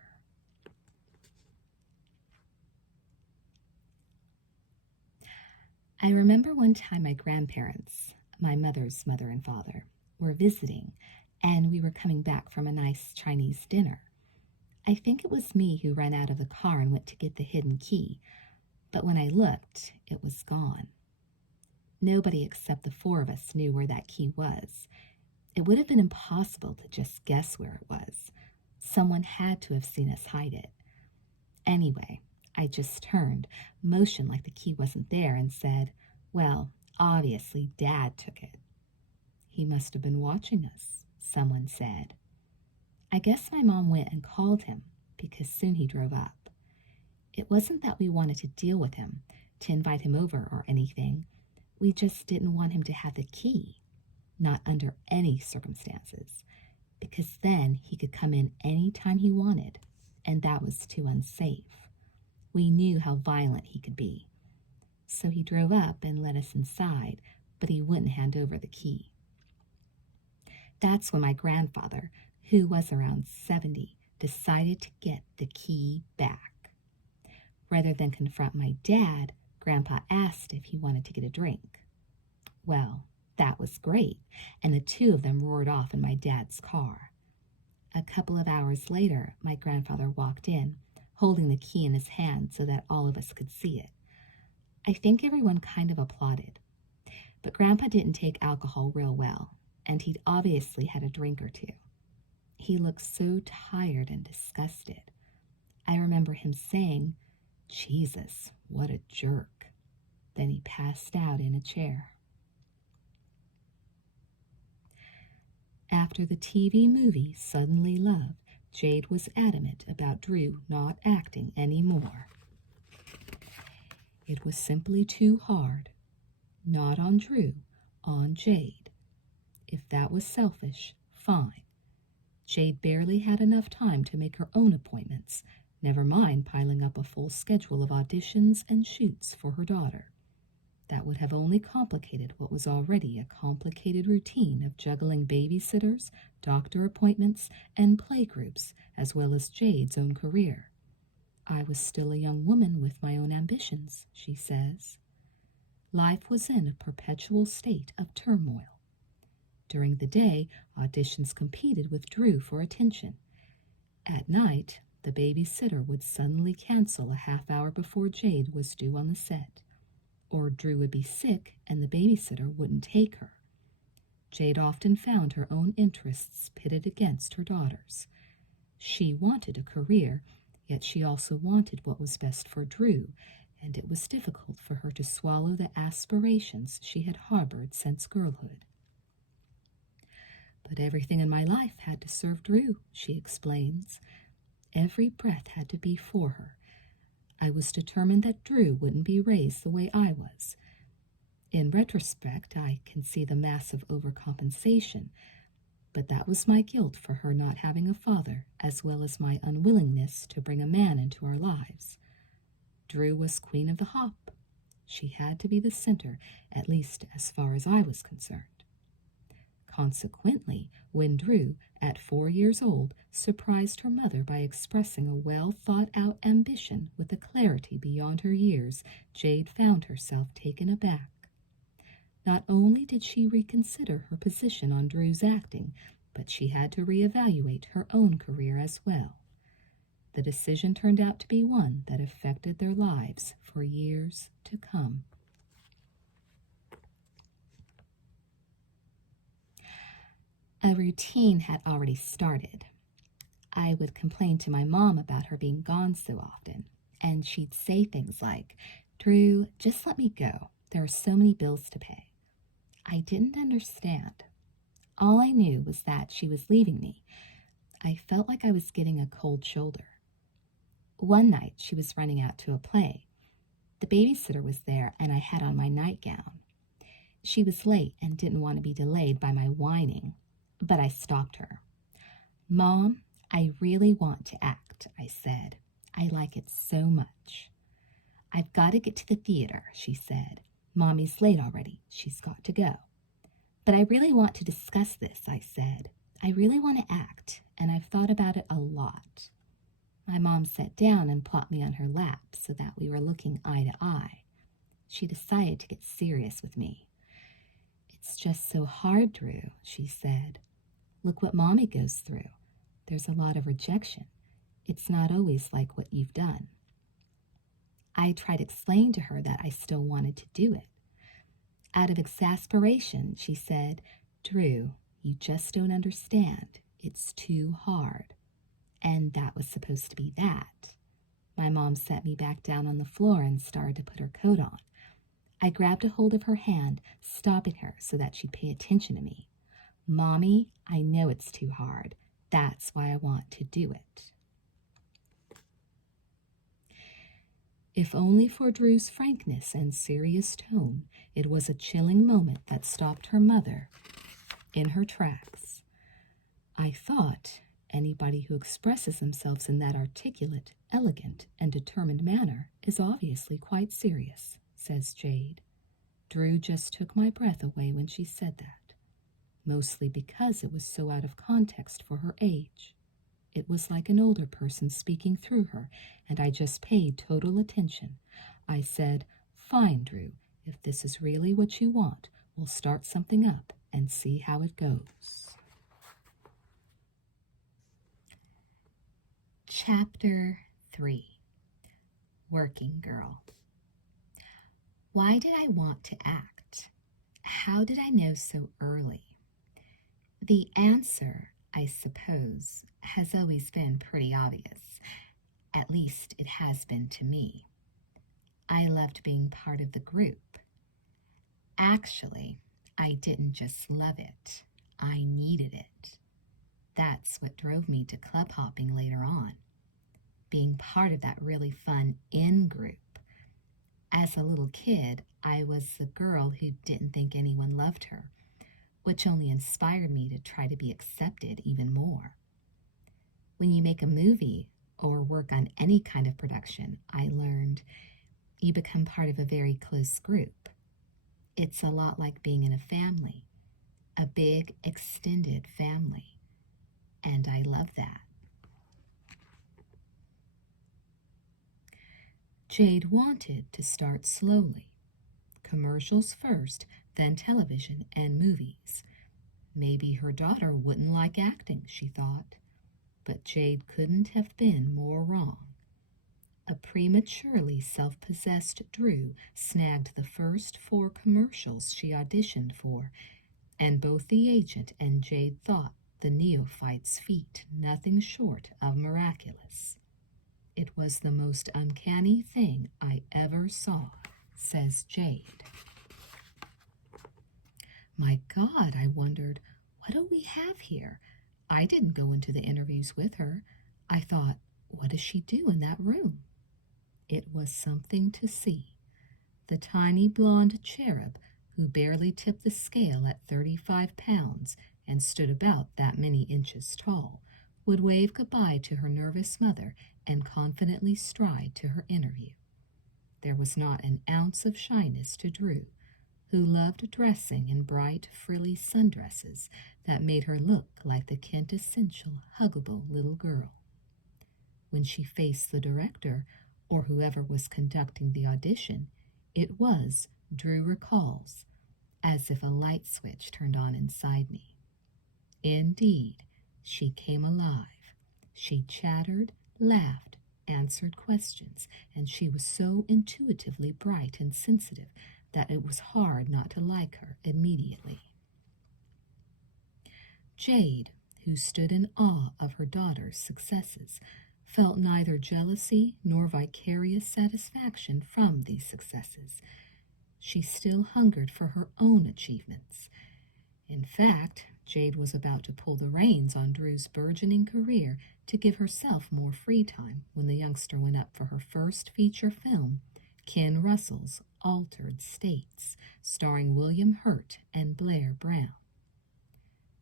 I remember one time my grandparents, my mother's mother and father, were visiting, and we were coming back from a nice Chinese dinner. I think it was me who ran out of the car and went to get the hidden key, but when I looked, it was gone. Nobody except the four of us knew where that key was. It would have been impossible to just guess where it was. Someone had to have seen us hide it. Anyway, I just turned, motioned like the key wasn't there, and said, "Well, obviously Dad took it." "He must have been watching us," someone said. I guess my mom went and called him, because soon he drove up. It wasn't that we wanted to deal with him, to invite him over or anything. We just didn't want him to have the key, not under any circumstances, because then he could come in any time he wanted, and that was too unsafe. We knew how violent he could be. So he drove up and let us inside, but he wouldn't hand over the key. That's when my grandfather, who was around 70, decided to get the key back. Rather than confront my dad, Grandpa asked if he wanted to get a drink. Well, that was great, and the two of them roared off in my dad's car. A couple of hours later, my grandfather walked in, holding the key in his hand so that all of us could see it. I think everyone kind of applauded. But Grandpa didn't take alcohol real well, and he'd obviously had a drink or two. He looked so tired and disgusted. I remember him saying, "Jesus, what a jerk." Then he passed out in a chair. After the TV movie Suddenly Love, Jade was adamant about Drew not acting anymore. It was simply too hard. Not on Drew, on Jade. If that was selfish, fine. Jade barely had enough time to make her own appointments, never mind piling up a full schedule of auditions and shoots for her daughter. That would have only complicated what was already a complicated routine of juggling babysitters, doctor appointments, and playgroups, as well as Jade's own career. I was still a young woman with my own ambitions, she says. Life was in a perpetual state of turmoil. During the day, auditions competed with Drew for attention. At night, the babysitter would suddenly cancel a half hour before Jade was due on the set. Or Drew would be sick and the babysitter wouldn't take her. Jade often found her own interests pitted against her daughter's. She wanted a career, yet she also wanted what was best for Drew, and it was difficult for her to swallow the aspirations she had harbored since girlhood. But everything in my life had to serve Drew, she explains. Every breath had to be for her. I was determined that Drew wouldn't be raised the way I was. In retrospect, I can see the massive overcompensation, but that was my guilt for her not having a father, as well as my unwillingness to bring a man into our lives. Drew was queen of the hop. She had to be the center, at least as far as I was concerned. Consequently, when Drew, at 4 years old, surprised her mother by expressing a well-thought-out ambition with a clarity beyond her years, Jade found herself taken aback. Not only did she reconsider her position on Drew's acting, but she had to reevaluate her own career as well. The decision turned out to be one that affected their lives for years to come. A routine had already started. I would complain to my mom about her being gone so often, and she'd say things like, "Drew, just let me go. There are so many bills to pay." I didn't understand. All I knew was that she was leaving me. I felt like I was getting a cold shoulder. One night, she was running out to a play. The babysitter was there, and I had on my nightgown. She was late and didn't want to be delayed by my whining, but I stopped her. "Mom, I really want to act," I said. "I like it so much." "I've got to get to the theater," she said. "Mommy's late already. She's got to go." "But I really want to discuss this," I said. "I really want to act, and I've thought about it a lot." My mom sat down and plopped me on her lap so that we were looking eye to eye. She decided to get serious with me. "It's just so hard, Drew," she said. "Look what Mommy goes through. There's a lot of rejection. It's not always like what you've done. I tried to explain to her that I still wanted to do it. Out of exasperation, she said, "Drew, you just don't understand. It's too hard." And that was supposed to be that. My mom set me back down on the floor and started to put her coat on. I grabbed a hold of her hand, stopping her so that she'd pay attention to me. "Mommy, I know it's too hard. That's why I want to do it." If only for Drew's frankness and serious tone, it was a chilling moment that stopped her mother in her tracks. I thought anybody who expresses themselves in that articulate, elegant, and determined manner is obviously quite serious, says Jade. Drew just took my breath away when she said that, mostly because it was so out of context for her age. It was like an older person speaking through her, and I just paid total attention. I said, "Fine, Drew, if this is really what you want, we'll start something up and see how it goes." Chapter 3. Working Girl. Why did I want to act? How did I know so early? The answer, I suppose, has always been pretty obvious. At least it has been to me. I loved being part of the group. Actually, I didn't just love it. I needed it. That's what drove me to club hopping later on, being part of that really fun in-group. As a little kid, I was the girl who didn't think anyone loved her, which only inspired me to try to be accepted even more. When you make a movie or work on any kind of production, I learned, you become part of a very close group. It's a lot like being in a family, a big, extended family, and I love that. Jade wanted to start slowly. Commercials first, then television and movies. Maybe her daughter wouldn't like acting, she thought. But Jade couldn't have been more wrong. A prematurely self-possessed Drew snagged the first 4 commercials she auditioned for, and both the agent and Jade thought the neophyte's feat nothing short of miraculous. "It was the most uncanny thing I ever saw," says Jade. My God, I wondered, what do we have here? I didn't go into the interviews with her. I thought, what does she do in that room? It was something to see. The tiny blonde cherub, who barely tipped the scale at 35 pounds and stood about that many inches tall, would wave goodbye to her nervous mother and confidently stride to her interview. There was not an ounce of shyness to Drew, who loved dressing in bright, frilly sundresses that made her look like the quintessential huggable little girl. When she faced the director, or whoever was conducting the audition, it was, Drew recalls, as if a light switch turned on inside me. Indeed, she came alive. She chattered, laughed, answered questions, and she was so intuitively bright and sensitive that it was hard not to like her immediately. Jade, who stood in awe of her daughter's successes, felt neither jealousy nor vicarious satisfaction from these successes. She still hungered for her own achievements. In fact, Jade was about to pull the reins on Drew's burgeoning career to give herself more free time when the youngster went up for her first feature film, Ken Russell's Altered States, starring William Hurt and Blair Brown.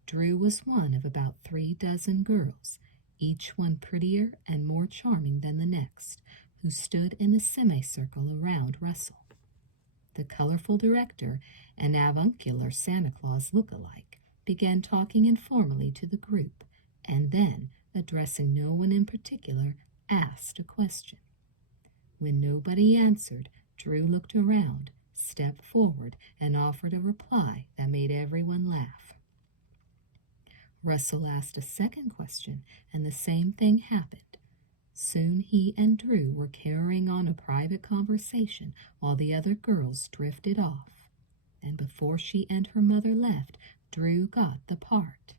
Drew was one of about 3 dozen girls, each one prettier and more charming than the next, who stood in a semicircle around Russell. The colorful director, an avuncular Santa Claus look-alike, began talking informally to the group, and then, addressing no one in particular, asked a question. When nobody answered, Drew looked around, stepped forward, and offered a reply that made everyone laugh. Russell asked a second question, and the same thing happened. Soon he and Drew were carrying on a private conversation while the other girls drifted off. And before she and her mother left, Drew got the part.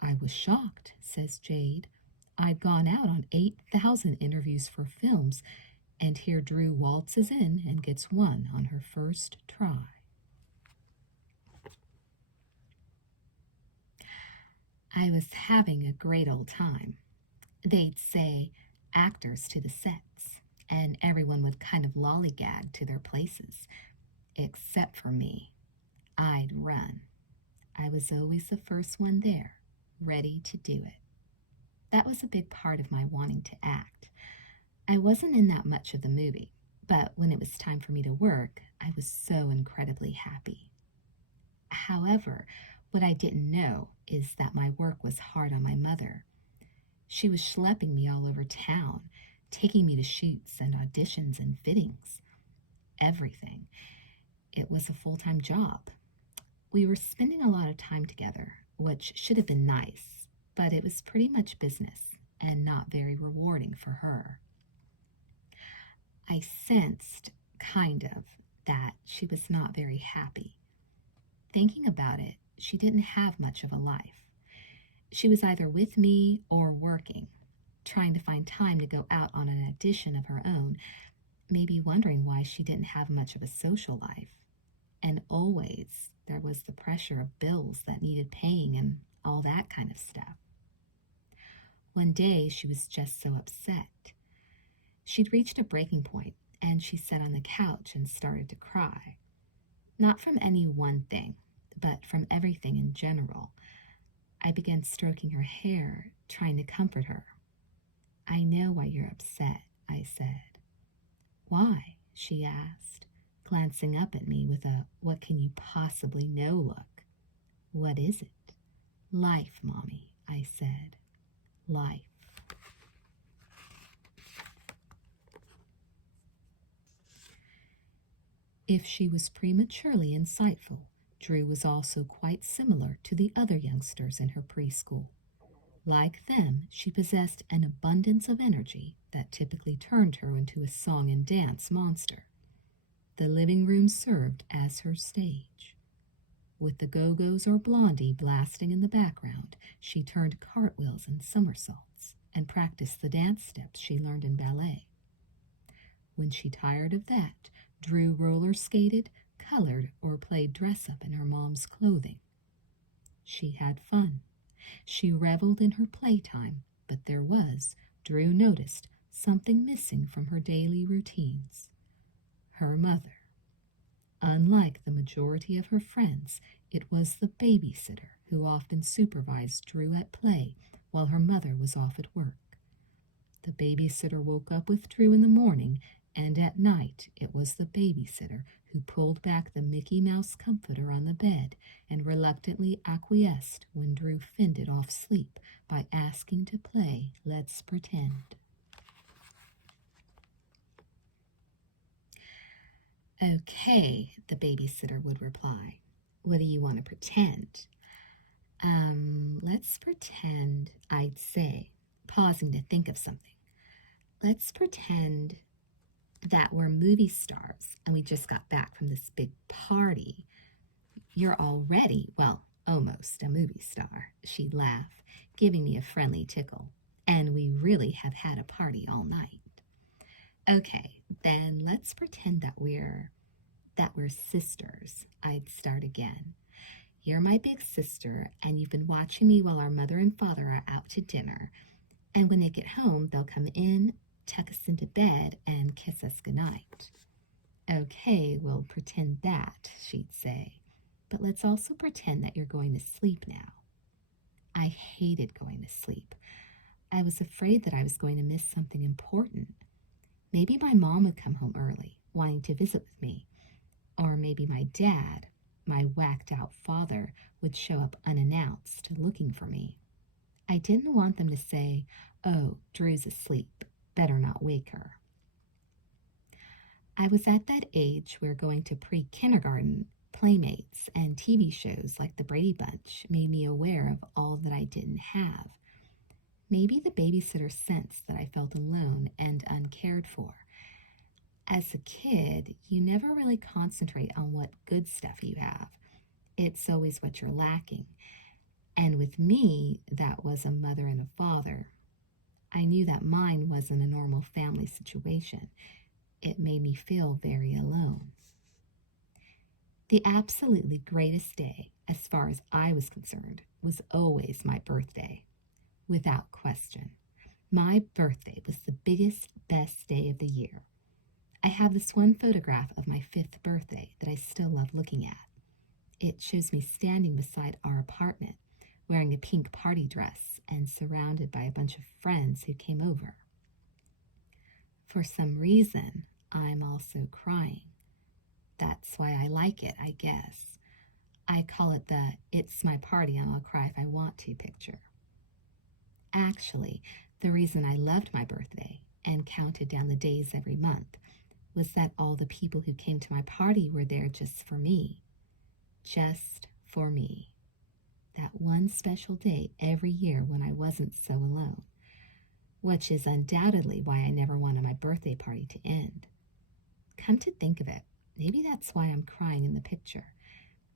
I was shocked, says Jade. I'd gone out on 8,000 interviews for films, and here Drew waltzes in and gets one on her first try. I was having a great old time. They'd say actors to the sets, and everyone would kind of lollygag to their places. Except for me. I'd run. I was always the first one there, ready to do it. That was a big part of my wanting to act. I wasn't in that much of the movie, but when it was time for me to work, I was so incredibly happy. However, what I didn't know is that my work was hard on my mother. She was schlepping me all over town, taking me to shoots and auditions and fittings. Everything. It was a full-time job. We were spending a lot of time together, which should have been nice, but it was pretty much business and not very rewarding for her. I sensed, kind of, that she was not very happy. Thinking about it, she didn't have much of a life. She was either with me or working, trying to find time to go out on an audition of her own, maybe wondering why she didn't have much of a social life. And always there was the pressure of bills that needed paying and all that kind of stuff. One day she was just so upset. She'd reached a breaking point, and she sat on the couch and started to cry. Not from any one thing, but from everything in general. I began stroking her hair, trying to comfort her. I know why you're upset, I said. Why? She asked, glancing up at me with a what can you possibly know look. What is it? Life, Mommy, I said. Life. If she was prematurely insightful, Drew was also quite similar to the other youngsters in her preschool. Like them, she possessed an abundance of energy that typically turned her into a song and dance monster. The living room served as her stage. With the Go-Go's or Blondie blasting in the background, she turned cartwheels and somersaults and practiced the dance steps she learned in ballet. When she tired of that, Drew roller skated, colored, or played dress-up in her mom's clothing. She had fun. She reveled in her playtime, but there was, Drew noticed, something missing from her daily routines. Her mother. Unlike the majority of her friends, it was the babysitter who often supervised Drew at play while her mother was off at work. The babysitter woke up with Drew in the morning, and at night it was the babysitter who pulled back the Mickey Mouse comforter on the bed and reluctantly acquiesced when Drew fended off sleep by asking to play Let's Pretend. Okay, the babysitter would reply. What do you want to pretend? Let's pretend, I'd say, pausing to think of something. Let's pretend that we're movie stars and we just got back from this big party. You're already, well, almost a movie star, she'd laugh, giving me a friendly tickle. And we really have had a party all night. Okay, then let's pretend that we're sisters. I'd start again. You're my big sister, and you've been watching me while our mother and father are out to dinner. And when they get home, they'll come in, tuck us into bed, and kiss us goodnight. Okay, we'll pretend that, she'd say. But let's also pretend that you're going to sleep now. I hated going to sleep. I was afraid that I was going to miss something important. Maybe my mom would come home early, wanting to visit with me. Or maybe my dad, my whacked-out father, would show up unannounced, looking for me. I didn't want them to say, "Oh, Drew's asleep. Better not wake her." I was at that age where going to pre-kindergarten playmates and TV shows like The Brady Bunch made me aware of all that I didn't have. Maybe the babysitter sensed that I felt alone and uncared for. As a kid, you never really concentrate on what good stuff you have. It's always what you're lacking. And with me, that was a mother and a father. I knew that mine wasn't a normal family situation. It made me feel very alone. The absolutely greatest day, as far as I was concerned, was always my birthday. Without question. My birthday was the biggest, best day of the year. I have this one photograph of my 5th birthday that I still love looking at. It shows me standing beside our apartment, wearing a pink party dress and surrounded by a bunch of friends who came over. For some reason, I'm also crying. That's why I like it, I guess. I call it the "it's my party and I'll cry if I want to" picture. Actually, the reason I loved my birthday and counted down the days every month was that all the people who came to my party were there just for me. Just for me. That one special day every year when I wasn't so alone, which is undoubtedly why I never wanted my birthday party to end. Come to think of it, maybe that's why I'm crying in the picture.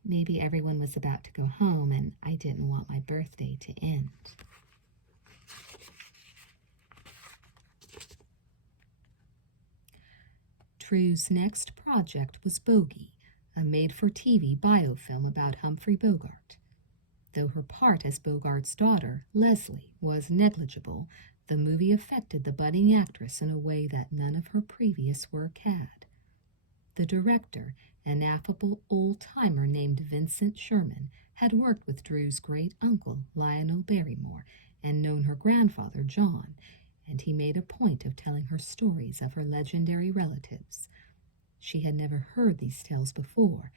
Maybe everyone was about to go home and I didn't want my birthday to end. Drew's next project was Bogey, a made-for-TV biofilm about Humphrey Bogart. Though her part as Bogart's daughter, Leslie, was negligible, the movie affected the budding actress in a way that none of her previous work had. The director, an affable old-timer named Vincent Sherman, had worked with Drew's great-uncle, Lionel Barrymore, and known her grandfather, John, and he made a point of telling her stories of her legendary relatives. She had never heard these tales before,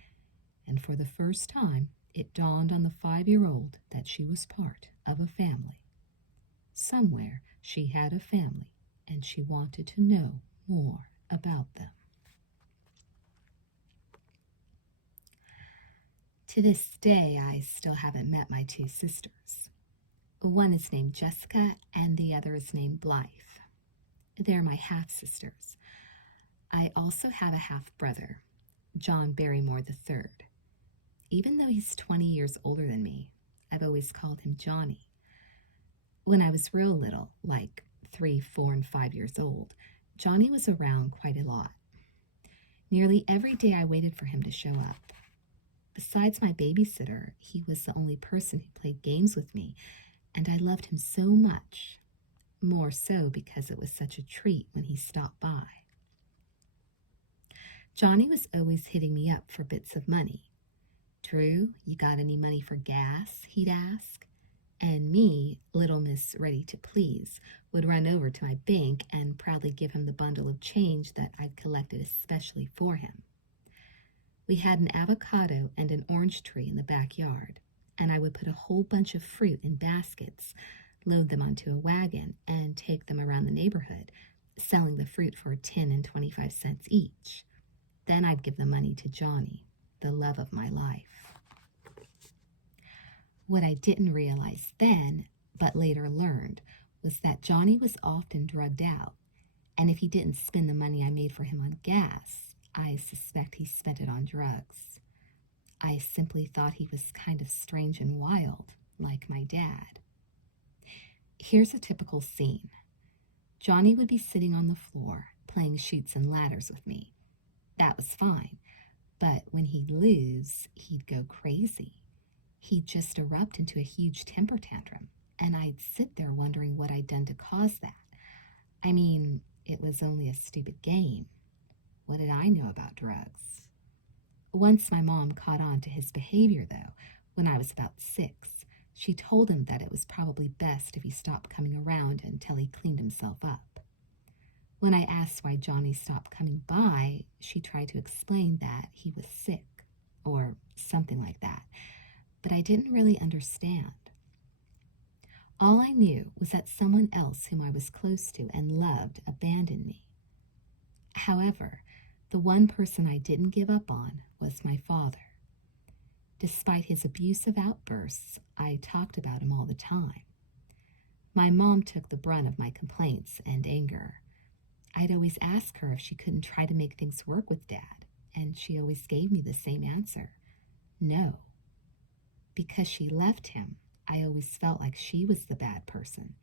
and for the first time it dawned on the 5-year-old that she was part of a family. Somewhere she had a family, and she wanted to know more about them. To this day, I still haven't met my 2 sisters. One is named Jessica, and the other is named Blythe. They're my half-sisters. I also have a half-brother, John Barrymore III. Even though he's 20 years older than me, I've always called him Johnny. When I was real little, like 3, 4, and 5 years old, Johnny was around quite a lot. Nearly every day I waited for him to show up. Besides my babysitter, he was the only person who played games with me, and I loved him so much. More so because it was such a treat when he stopped by. Johnny was always hitting me up for bits of money. "Drew, you got any money for gas?" he'd ask. And me, little Miss Ready to Please, would run over to my bank and proudly give him the bundle of change that I'd collected especially for him. We had an avocado and an orange tree in the backyard, and I would put a whole bunch of fruit in baskets, load them onto a wagon, and take them around the neighborhood, selling the fruit for 10 and 25 cents each. Then I'd give the money to Johnny, the love of my life. What I didn't realize then, but later learned, was that Johnny was often drugged out, and if he didn't spend the money I made for him on gas, I suspect he spent it on drugs. I simply thought he was kind of strange and wild, like my dad. Here's a typical scene. Johnny would be sitting on the floor, playing chutes and ladders with me. That was fine, but when he'd lose, he'd go crazy. He'd just erupt into a huge temper tantrum, and I'd sit there wondering what I'd done to cause that. I mean, it was only a stupid game. What did I know about drugs? Once my mom caught on to his behavior, though, when I was about 6. She told him that it was probably best if he stopped coming around until he cleaned himself up. When I asked why Johnny stopped coming by, she tried to explain that he was sick, or something like that, but I didn't really understand. All I knew was that someone else whom I was close to and loved abandoned me. However, the one person I didn't give up on was my father. Despite his abusive outbursts, I talked about him all the time. My mom took the brunt of my complaints and anger. I'd always ask her if she couldn't try to make things work with Dad, and she always gave me the same answer: no. Because she left him, I always felt like she was the bad person.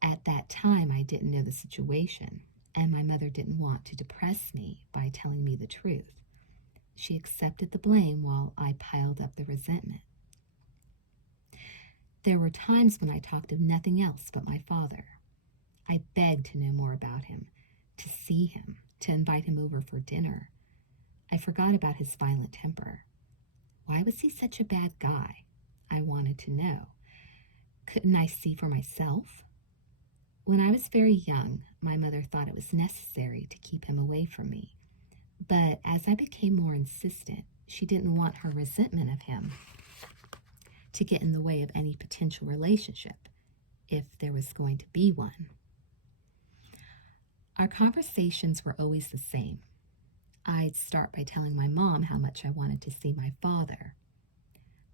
At that time, I didn't know the situation, and my mother didn't want to depress me by telling me the truth. She accepted the blame while I piled up the resentment. There were times when I talked of nothing else but my father. I begged to know more about him, to see him, to invite him over for dinner. I forgot about his violent temper. Why was he such a bad guy? I wanted to know. Couldn't I see for myself? When I was very young, my mother thought it was necessary to keep him away from me. But as I became more insistent, she didn't want her resentment of him to get in the way of any potential relationship, if there was going to be one. Our conversations were always the same. I'd start by telling my mom how much I wanted to see my father.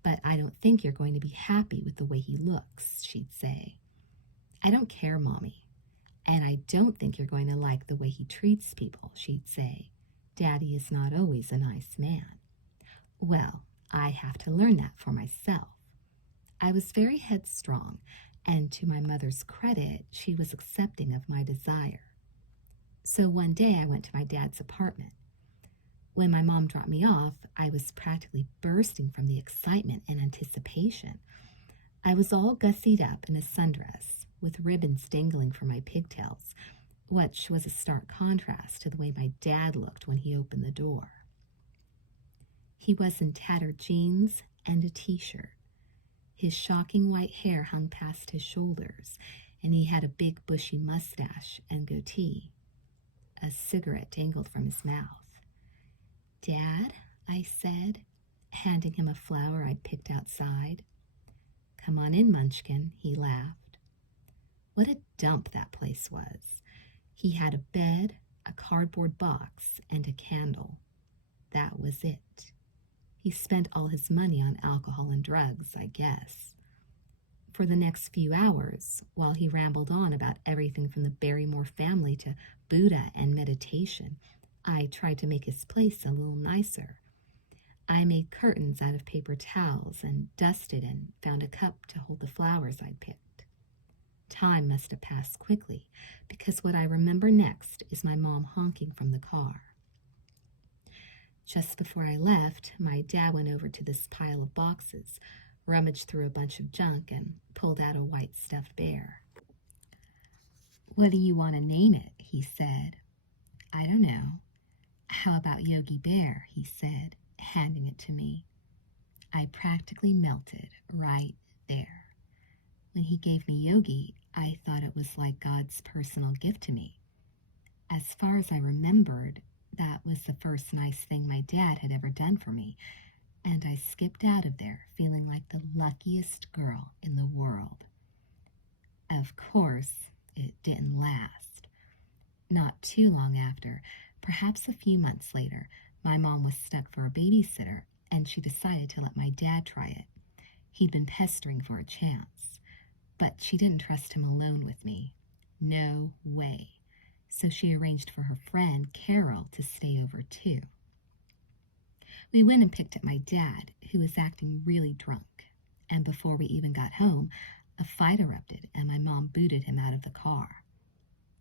But I don't think you're going to be happy with the way he looks, she'd say. I don't care, Mommy. And I don't think you're going to like the way he treats people, she'd say. Daddy is not always a nice man. Well, I have to learn that for myself. I was very headstrong, and to my mother's credit, she was accepting of my desire. So one day I went to my dad's apartment. When my mom dropped me off, I was practically bursting from the excitement and anticipation. I was all gussied up in a sundress, with ribbons dangling from my pigtails, which was a stark contrast to the way my dad looked when he opened the door. He was in tattered jeans and a t-shirt. His shocking white hair hung past his shoulders, and he had a big bushy mustache and goatee. A cigarette dangled from his mouth. Dad, I said, handing him a flower I'd picked outside. Come on in, Munchkin, he laughed. What a dump that place was. He had a bed, a cardboard box, and a candle. That was it. He spent all his money on alcohol and drugs, I guess. For the next few hours, while he rambled on about everything from the Barrymore family to Buddha and meditation, I tried to make his place a little nicer. I made curtains out of paper towels and dusted and found a cup to hold the flowers I'd picked. Time must have passed quickly, because what I remember next is my mom honking from the car. Just before I left, my dad went over to this pile of boxes, rummaged through a bunch of junk, and pulled out a white stuffed bear. What do you want to name it? He said. I don't know. How about Yogi Bear? He said, handing it to me. I practically melted right there. When he gave me Yogi, I thought it was like God's personal gift to me. As far as I remembered, that was the first nice thing my dad had ever done for me, and I skipped out of there feeling like the luckiest girl in the world. Of course, it didn't last. Not too long after, perhaps a few months later, my mom was stuck for a babysitter, and she decided to let my dad try it. He'd been pestering for a chance, but she didn't trust him alone with me. No way. So she arranged for her friend, Carol, to stay over too. We went and picked up my dad, who was acting really drunk, and before we even got home, a fight erupted and my mom booted him out of the car.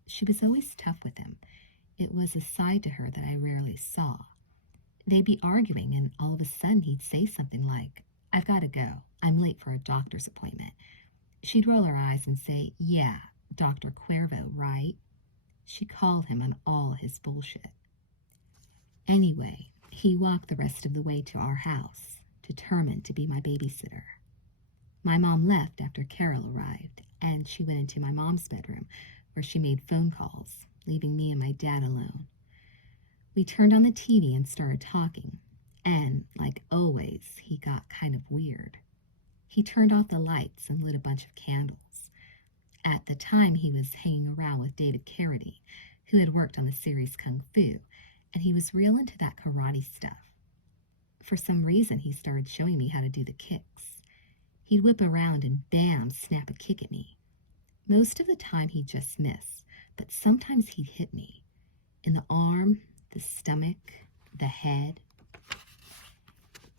She was always tough with him. It was a side to her that I rarely saw. They'd be arguing, and all of a sudden he'd say something like, I've got to go. I'm late for a doctor's appointment. She'd roll her eyes and say, yeah, Dr. Cuervo, right? She called him on all his bullshit. Anyway, he walked the rest of the way to our house, determined to be my babysitter. My mom left after Carol arrived, and she went into my mom's bedroom, where she made phone calls, leaving me and my dad alone. We turned on the TV and started talking, and, like always, he got kind of weird. He turned off the lights and lit a bunch of candles. At the time, he was hanging around with David Carradine, who had worked on the series Kung Fu, and he was real into that karate stuff. For some reason, he started showing me how to do the kicks. He'd whip around and bam, snap a kick at me. Most of the time he'd just miss, but sometimes he'd hit me. In the arm, the stomach, the head.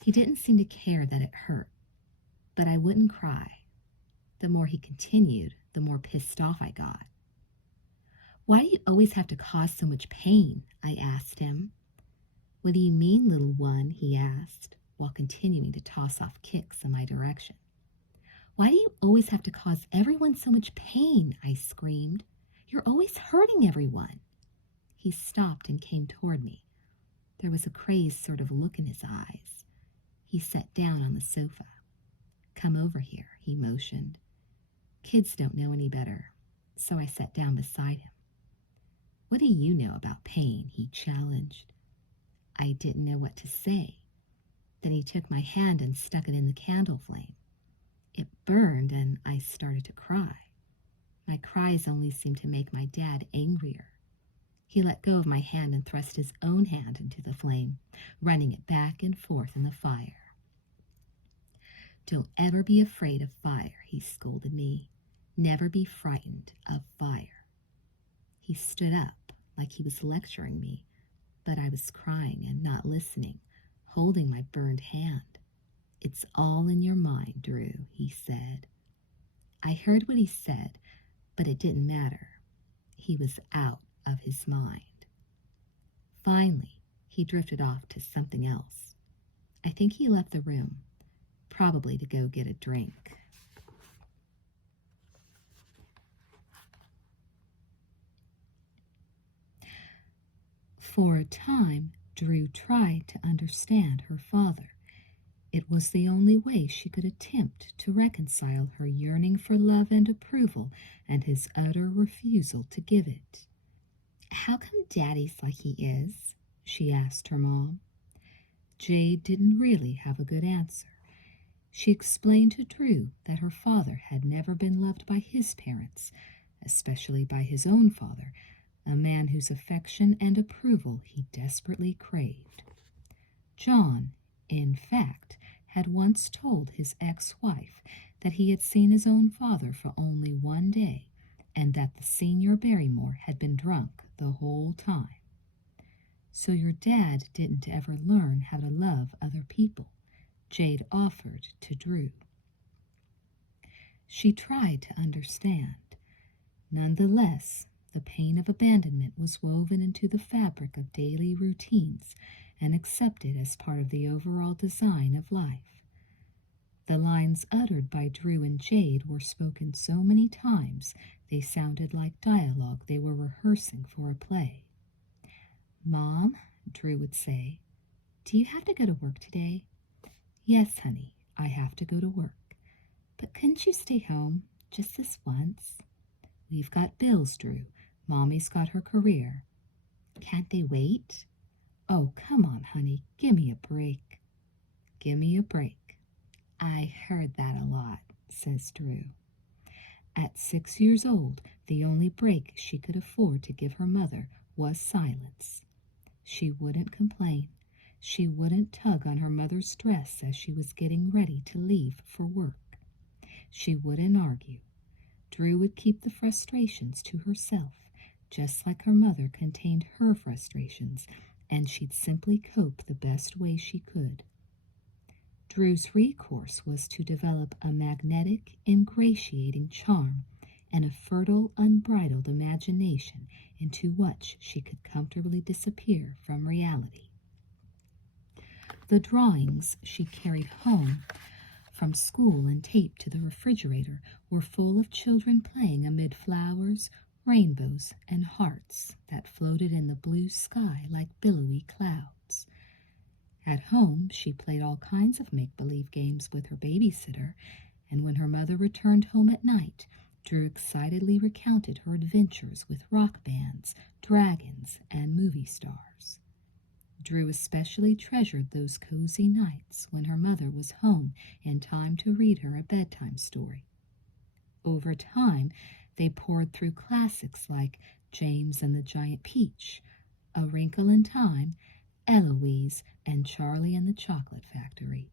He didn't seem to care that it hurt, but I wouldn't cry. The more he continued, the more pissed off I got. "Why do you always have to cause so much pain?" I asked him. "What do you mean, little one?" he asked, while continuing to toss off kicks in my direction. "Why do you always have to cause everyone so much pain?" I screamed. "You're always hurting everyone." He stopped and came toward me. There was a crazed sort of look in his eyes. He sat down on the sofa. "Come over here," he motioned. Kids don't know any better, so I sat down beside him. "What do you know about pain?" he challenged. I didn't know what to say. Then he took my hand and stuck it in the candle flame. It burned, and I started to cry. My cries only seemed to make my dad angrier. He let go of my hand and thrust his own hand into the flame, running it back and forth in the fire. "Don't ever be afraid of fire," he scolded me. "Never be frightened of fire." He stood up like he was lecturing me, but I was crying and not listening, holding my burned hand. "It's all in your mind, Drew," he said. I heard what he said, but it didn't matter. He was out of his mind. Finally, he drifted off to something else. I think he left the room, probably to go get a drink. For a time, Drew tried to understand her father. It was the only way she could attempt to reconcile her yearning for love and approval and his utter refusal to give it. "How come Daddy's like he is?" she asked her mom. Jade didn't really have a good answer. She explained to Drew that her father had never been loved by his parents, especially by his own father, a man whose affection and approval he desperately craved. John, in fact, had once told his ex-wife that he had seen his own father for only one day, and that the senior Barrymore had been drunk the whole time. "So your dad didn't ever learn how to love other people," Jade offered to Drew. She tried to understand. Nonetheless, the pain of abandonment was woven into the fabric of daily routines and accepted as part of the overall design of life. The lines uttered by Drew and Jade were spoken so many times they sounded like dialogue they were rehearsing for a play. "Mom," Drew would say, "do you have to go to work today?" "Yes, honey, I have to go to work. But couldn't you stay home just this once?" "We've got bills, Drew. Mommy's got her career." "Can't they wait?" "Oh, come on, honey, give me a break." "Give me a break." I heard that a lot, says Drew. At 6 years old, the only break she could afford to give her mother was silence. She wouldn't complain. She wouldn't tug on her mother's dress as she was getting ready to leave for work. She wouldn't argue. Drew would keep the frustrations to herself, just like her mother contained her frustrations, and she'd simply cope the best way she could. Drew's recourse was to develop a magnetic, ingratiating charm and a fertile, unbridled imagination into which she could comfortably disappear from reality. The drawings she carried home from school and taped to the refrigerator were full of children playing amid flowers, rainbows, and hearts that floated in the blue sky like billowy clouds. At home, she played all kinds of make-believe games with her babysitter, and when her mother returned home at night, Drew excitedly recounted her adventures with rock bands, dragons, and movie stars. Drew especially treasured those cozy nights when her mother was home in time to read her a bedtime story. Over time, they poured through classics like James and the Giant Peach, A Wrinkle in Time, Eloise, and Charlie and the Chocolate Factory.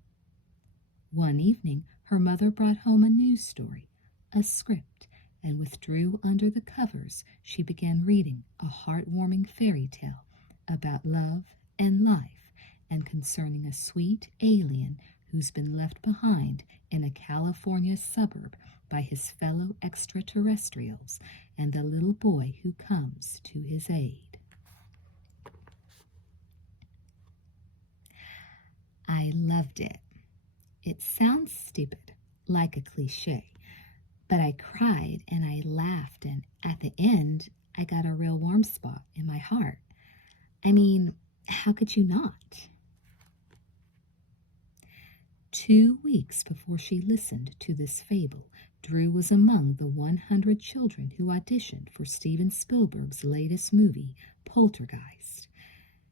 One evening, her mother brought home a news story, a script, and withdrew under the covers, she began reading a heartwarming fairy tale about love and life, and concerning a sweet alien who's been left behind in a California suburb by his fellow extraterrestrials and the little boy who comes to his aid. I loved it. It sounds stupid, like a cliche, but I cried and I laughed, and at the end, I got a real warm spot in my heart. I mean, how could you not? 2 weeks before she listened to this fable, Drew was among the 100 children who auditioned for Steven Spielberg's latest movie, Poltergeist.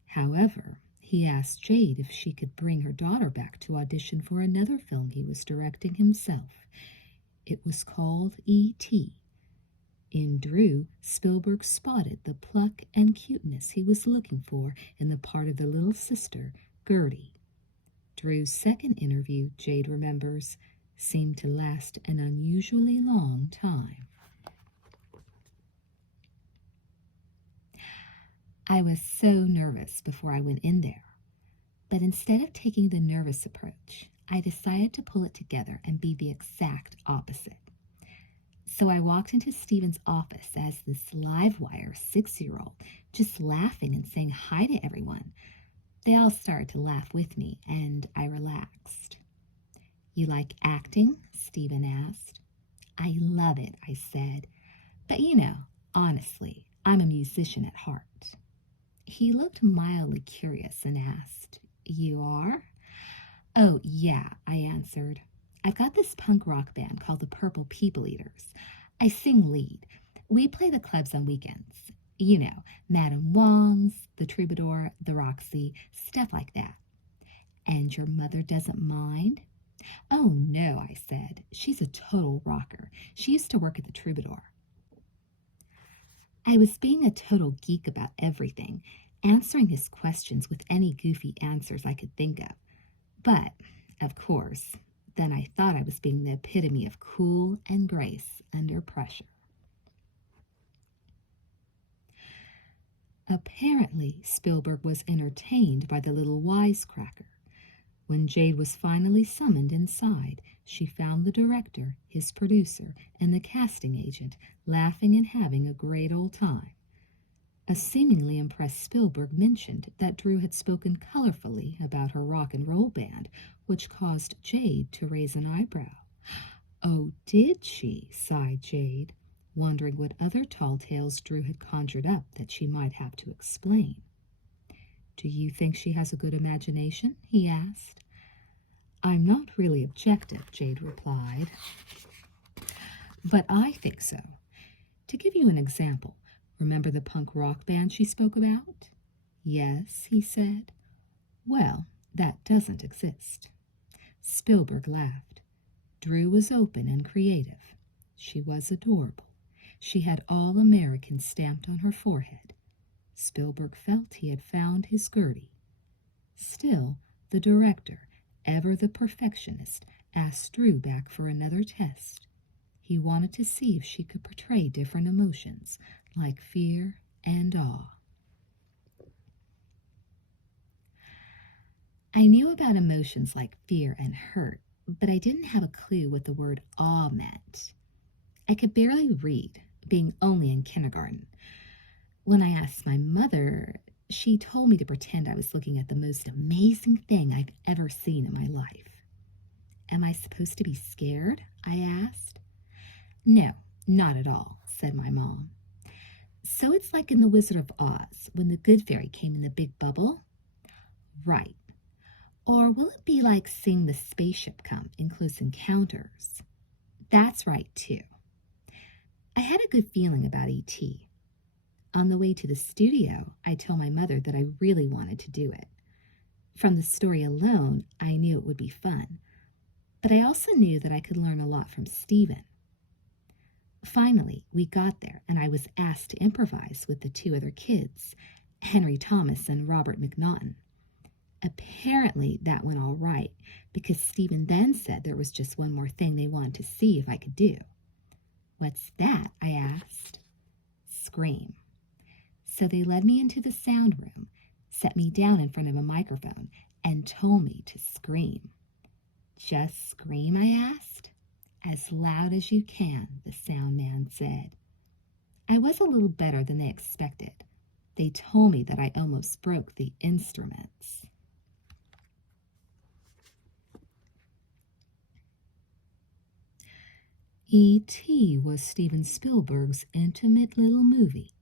However, he asked Jade if she could bring her daughter back to audition for another film he was directing himself. It was called E.T. In Drew, Spielberg spotted the pluck and cuteness he was looking for in the part of the little sister, Gertie. Drew's second interview, Jade remembers, seemed to last an unusually long time. I was so nervous before I went in there, but instead of taking the nervous approach, I decided to pull it together and be the exact opposite. So I walked into Steven's office as this live-wire 6-year-old, just laughing and saying hi to everyone. They all started to laugh with me, and I relaxed. "You like acting?" Steven asked. "I love it," I said. "But honestly, I'm a musician at heart." He looked mildly curious and asked, "You are?" "Oh, yeah," I answered. "I've got this punk rock band called the Purple People Eaters. I sing lead. We play the clubs on weekends. Madame Wong's, the Troubadour, the Roxy, stuff like that." "And your mother doesn't mind?" "Oh, no," I said. "She's a total rocker. She used to work at the Troubadour." I was being a total geek about everything, answering his questions with any goofy answers I could think of. But, of course, then I thought I was being the epitome of cool and grace under pressure. Apparently, Spielberg was entertained by the little wisecracker. When Jade was finally summoned inside, she found the director, his producer, and the casting agent laughing and having a great old time. A seemingly impressed Spielberg mentioned that Drew had spoken colorfully about her rock and roll band, which caused Jade to raise an eyebrow. "Oh, did she?" sighed Jade, wondering what other tall tales Drew had conjured up that she might have to explain. "Do you think she has a good imagination?" he asked. "I'm not really objective," Jade replied, "but I think so. To give you an example, remember the punk rock band she spoke about?" "Yes," he said. "Well, that doesn't exist." Spielberg laughed. Drew was open and creative. She was adorable. She had all American stamped on her forehead. Spielberg felt he had found his Gertie. Still, the director, ever the perfectionist, asked Drew back for another test. He wanted to see if she could portray different emotions, like fear and awe. I knew about emotions like fear and hurt, but I didn't have a clue what the word awe meant. I could barely read, being only in kindergarten. When I asked my mother, she told me to pretend I was looking at the most amazing thing I've ever seen in my life. "Am I supposed to be scared?" I asked. "No, not at all," said my mom. "So it's like in The Wizard of Oz, when the good fairy came in the big bubble?" "Right. Or will it be like seeing the spaceship come in Close Encounters?" "That's right, too." I had a good feeling about E.T. On the way to the studio, I told my mother that I really wanted to do it. From the story alone, I knew it would be fun, but I also knew that I could learn a lot from Steven. Finally, we got there, and I was asked to improvise with the 2 other kids, Henry Thomas and Robert McNaughton. Apparently, that went all right, because Steven then said there was just one more thing they wanted to see if I could do. "What's that?" I asked. "Scream." So they led me into the sound room, set me down in front of a microphone, and told me to scream. "Just scream?" I asked. "As loud as you can," the sound man said. I was a little better than they expected. They told me that I almost broke the instruments. E.T. was Steven Spielberg's intimate little movie.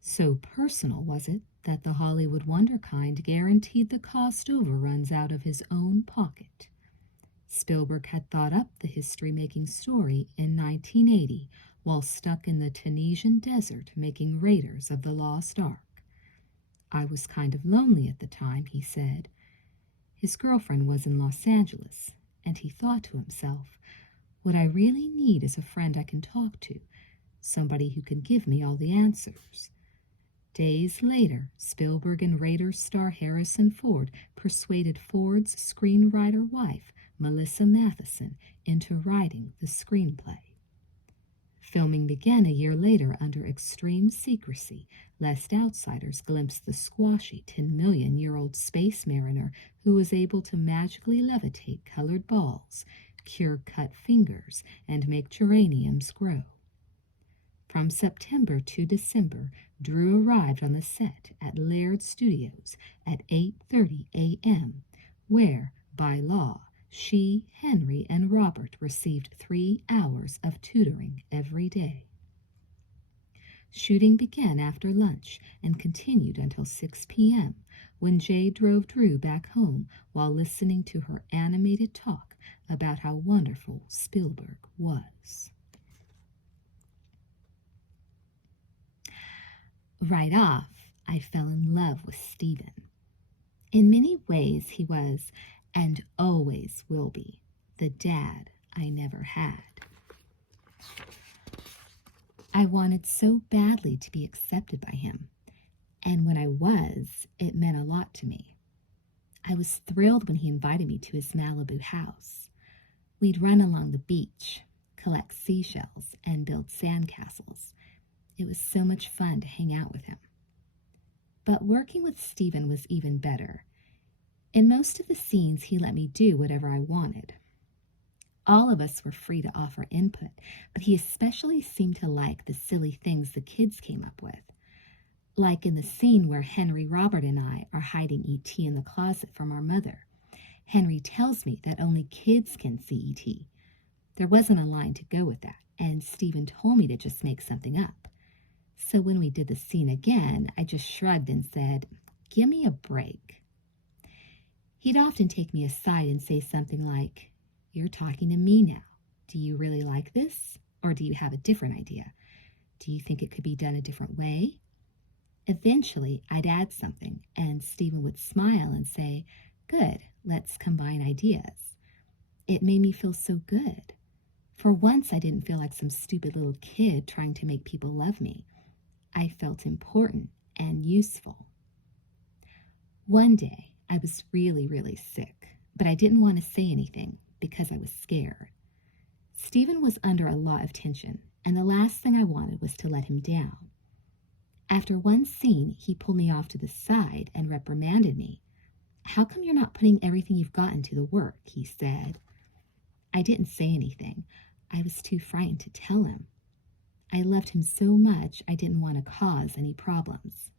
So personal was it that the Hollywood wonderkind guaranteed the cost overruns out of his own pocket. Spielberg had thought up the history-making story in 1980 while stuck in the Tunisian desert making Raiders of the Lost Ark. "I was kind of lonely at the time," he said. His girlfriend was in Los Angeles, and he thought to himself, "What I really need is a friend I can talk to, somebody who can give me all the answers." Days later, Spielberg and Raiders star Harrison Ford persuaded Ford's screenwriter wife, Melissa Matheson, into writing the screenplay. Filming began a year later under extreme secrecy, lest outsiders glimpse the squashy 10-million-year-old space mariner who was able to magically levitate colored balls, cure cut fingers, and make geraniums grow. From September to December, Drew arrived on the set at Laird Studios at 8:30 a.m., where, by law, she, Henry, and Robert received 3 hours of tutoring every day. Shooting began after lunch and continued until 6 p.m., when Jay drove Drew back home while listening to her animated talk about how wonderful Spielberg was. Right off, I fell in love with Steven. In many ways, he was, and always will be, the dad I never had. I wanted so badly to be accepted by him, and when I was, it meant a lot to me. I was thrilled when he invited me to his Malibu house. We'd run along the beach, collect seashells, and build sandcastles. It was so much fun to hang out with him. But working with Steven was even better. In most of the scenes, he let me do whatever I wanted. All of us were free to offer input, but he especially seemed to like the silly things the kids came up with. Like in the scene where Henry, Robert, and I are hiding E.T. in the closet from our mother. Henry tells me that only kids can see E.T. There wasn't a line to go with that, and Steven told me to just make something up. So when we did the scene again, I just shrugged and said, "Give me a break." He'd often take me aside and say something like, "You're talking to me now. Do you really like this? Or do you have a different idea? Do you think it could be done a different way?" Eventually, I'd add something, and Steven would smile and say, "Good, let's combine ideas." It made me feel so good. For once, I didn't feel like some stupid little kid trying to make people love me. I felt important and useful. One day, I was really, really sick, but I didn't want to say anything because I was scared. Steven was under a lot of tension, and the last thing I wanted was to let him down. After one scene, he pulled me off to the side and reprimanded me. "How come you're not putting everything you've got into the work?" he said. I didn't say anything. I was too frightened to tell him. I loved him so much I didn't want to cause any problems.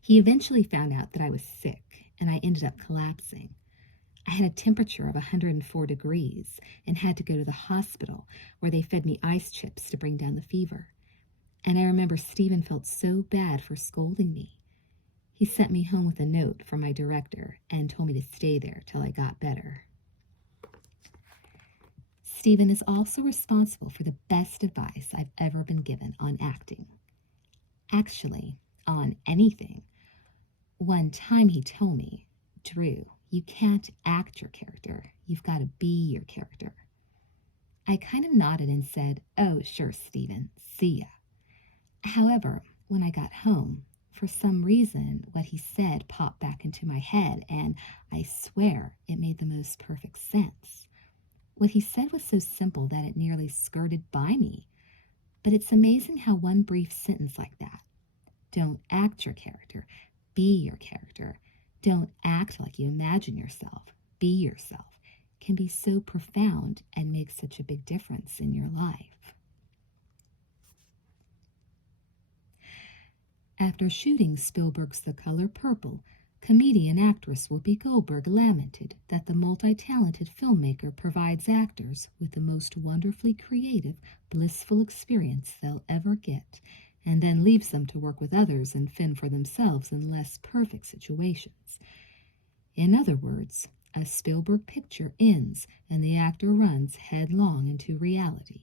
He eventually found out that I was sick, and I ended up collapsing. I had a temperature of 104 degrees and had to go to the hospital, where they fed me ice chips to bring down the fever. And I remember Steven felt so bad for scolding me. He sent me home with a note from my director and told me to stay there till I got better. Steven is also responsible for the best advice I've ever been given on acting. Actually, on anything. One time he told me, "Drew, you can't act your character. You've got to be your character." I kind of nodded and said, "Oh, sure, Steven. See ya." However, when I got home, for some reason, what he said popped back into my head, and I swear it made the most perfect sense. What he said was so simple that it nearly skirted by me. But it's amazing how one brief sentence like that, don't act your character, be your character, don't act like you imagine yourself, be yourself, can be so profound and make such a big difference in your life. After shooting Spielberg's The Color Purple, comedian actress Whoopi Goldberg lamented that the multi-talented filmmaker provides actors with the most wonderfully creative, blissful experience they'll ever get, and then leaves them to work with others and fend for themselves in less perfect situations. In other words, a Spielberg picture ends and the actor runs headlong into reality.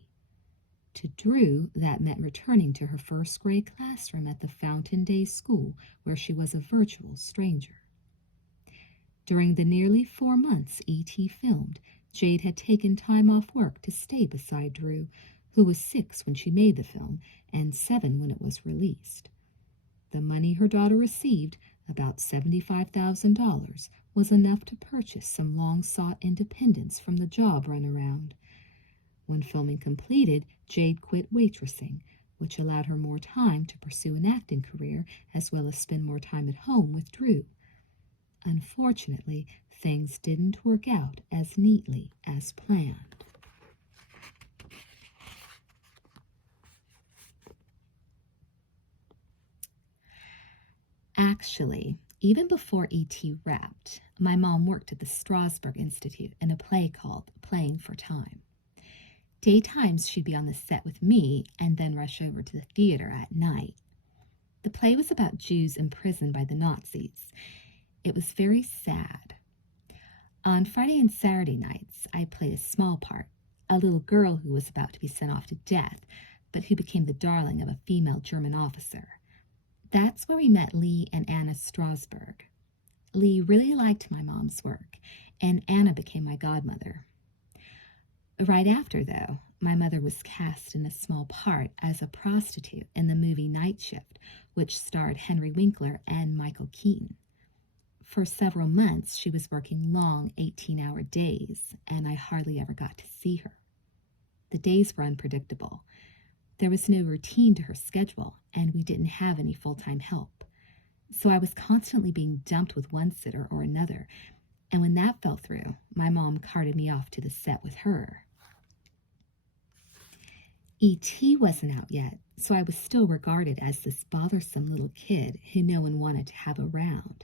To Drew, that meant returning to her first grade classroom at the Fountain Day School, where she was a virtual stranger. During the nearly 4 months E.T. filmed, Jade had taken time off work to stay beside Drew, who was 6 when she made the film and 7 when it was released. The money her daughter received, about $75,000, was enough to purchase some long-sought independence from the job runaround. When filming completed, Jade quit waitressing, which allowed her more time to pursue an acting career as well as spend more time at home with Drew. Unfortunately, things didn't work out as neatly as planned. Actually, even before E.T. wrapped, my mom worked at the Strasberg Institute in a play called Playing for Time. Daytimes she'd be on the set with me and then rush over to the theater at night. The play was about Jews imprisoned by the Nazis. It was very sad. On Friday and Saturday nights, I played a small part, a little girl who was about to be sent off to death, but who became the darling of a female German officer. That's where we met Lee and Anna Strasberg. Lee really liked my mom's work, and Anna became my godmother. Right after, though, my mother was cast in a small part as a prostitute in the movie Night Shift, which starred Henry Winkler and Michael Keaton. For several months, she was working long 18-hour days, and I hardly ever got to see her. The days were unpredictable. There was no routine to her schedule, and we didn't have any full-time help. So I was constantly being dumped with one sitter or another, and when that fell through, my mom carted me off to the set with her. E.T. wasn't out yet, so I was still regarded as this bothersome little kid who no one wanted to have around.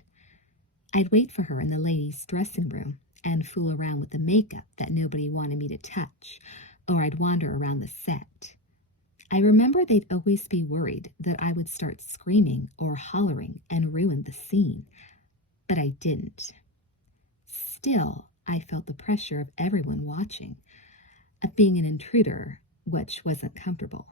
I'd wait for her in the ladies' dressing room and fool around with the makeup that nobody wanted me to touch, or I'd wander around the set. I remember they'd always be worried that I would start screaming or hollering and ruin the scene, but I didn't. Still, I felt the pressure of everyone watching, of being an intruder, which wasn't comfortable.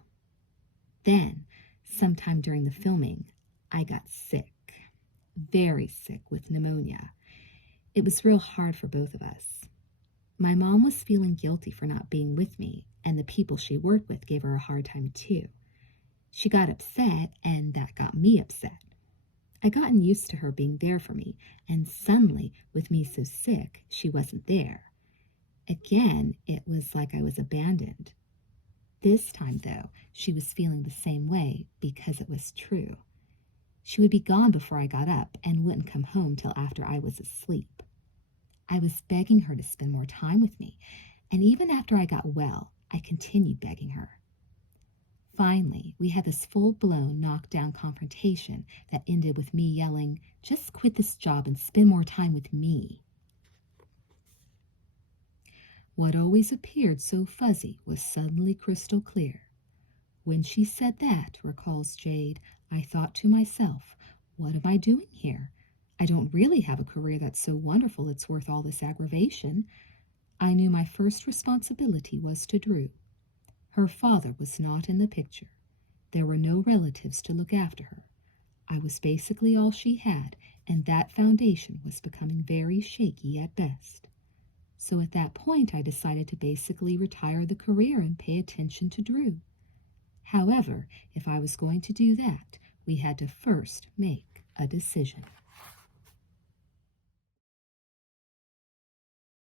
Then, sometime during the filming, I got sick, very sick with pneumonia. It was real hard for both of us. My mom was feeling guilty for not being with me, and the people she worked with gave her a hard time too. She got upset, and that got me upset. I'd gotten used to her being there for me, and suddenly, with me so sick, she wasn't there. Again, it was like I was abandoned. This time, though, she was feeling the same way because it was true. She would be gone before I got up and wouldn't come home till after I was asleep. I was begging her to spend more time with me, and even after I got well, I continued begging her. Finally, we had this full-blown, knockdown confrontation that ended with me yelling, "Just quit this job and spend more time with me." What always appeared so fuzzy was suddenly crystal clear. When she said that, recalls Jade, I thought to myself, what am I doing here? I don't really have a career that's so wonderful it's worth all this aggravation. I knew my first responsibility was to Drew. Her father was not in the picture. There were no relatives to look after her. I was basically all she had, and that foundation was becoming very shaky at best. So at that point, I decided to basically retire the career and pay attention to Drew. However, if I was going to do that, we had to first make a decision.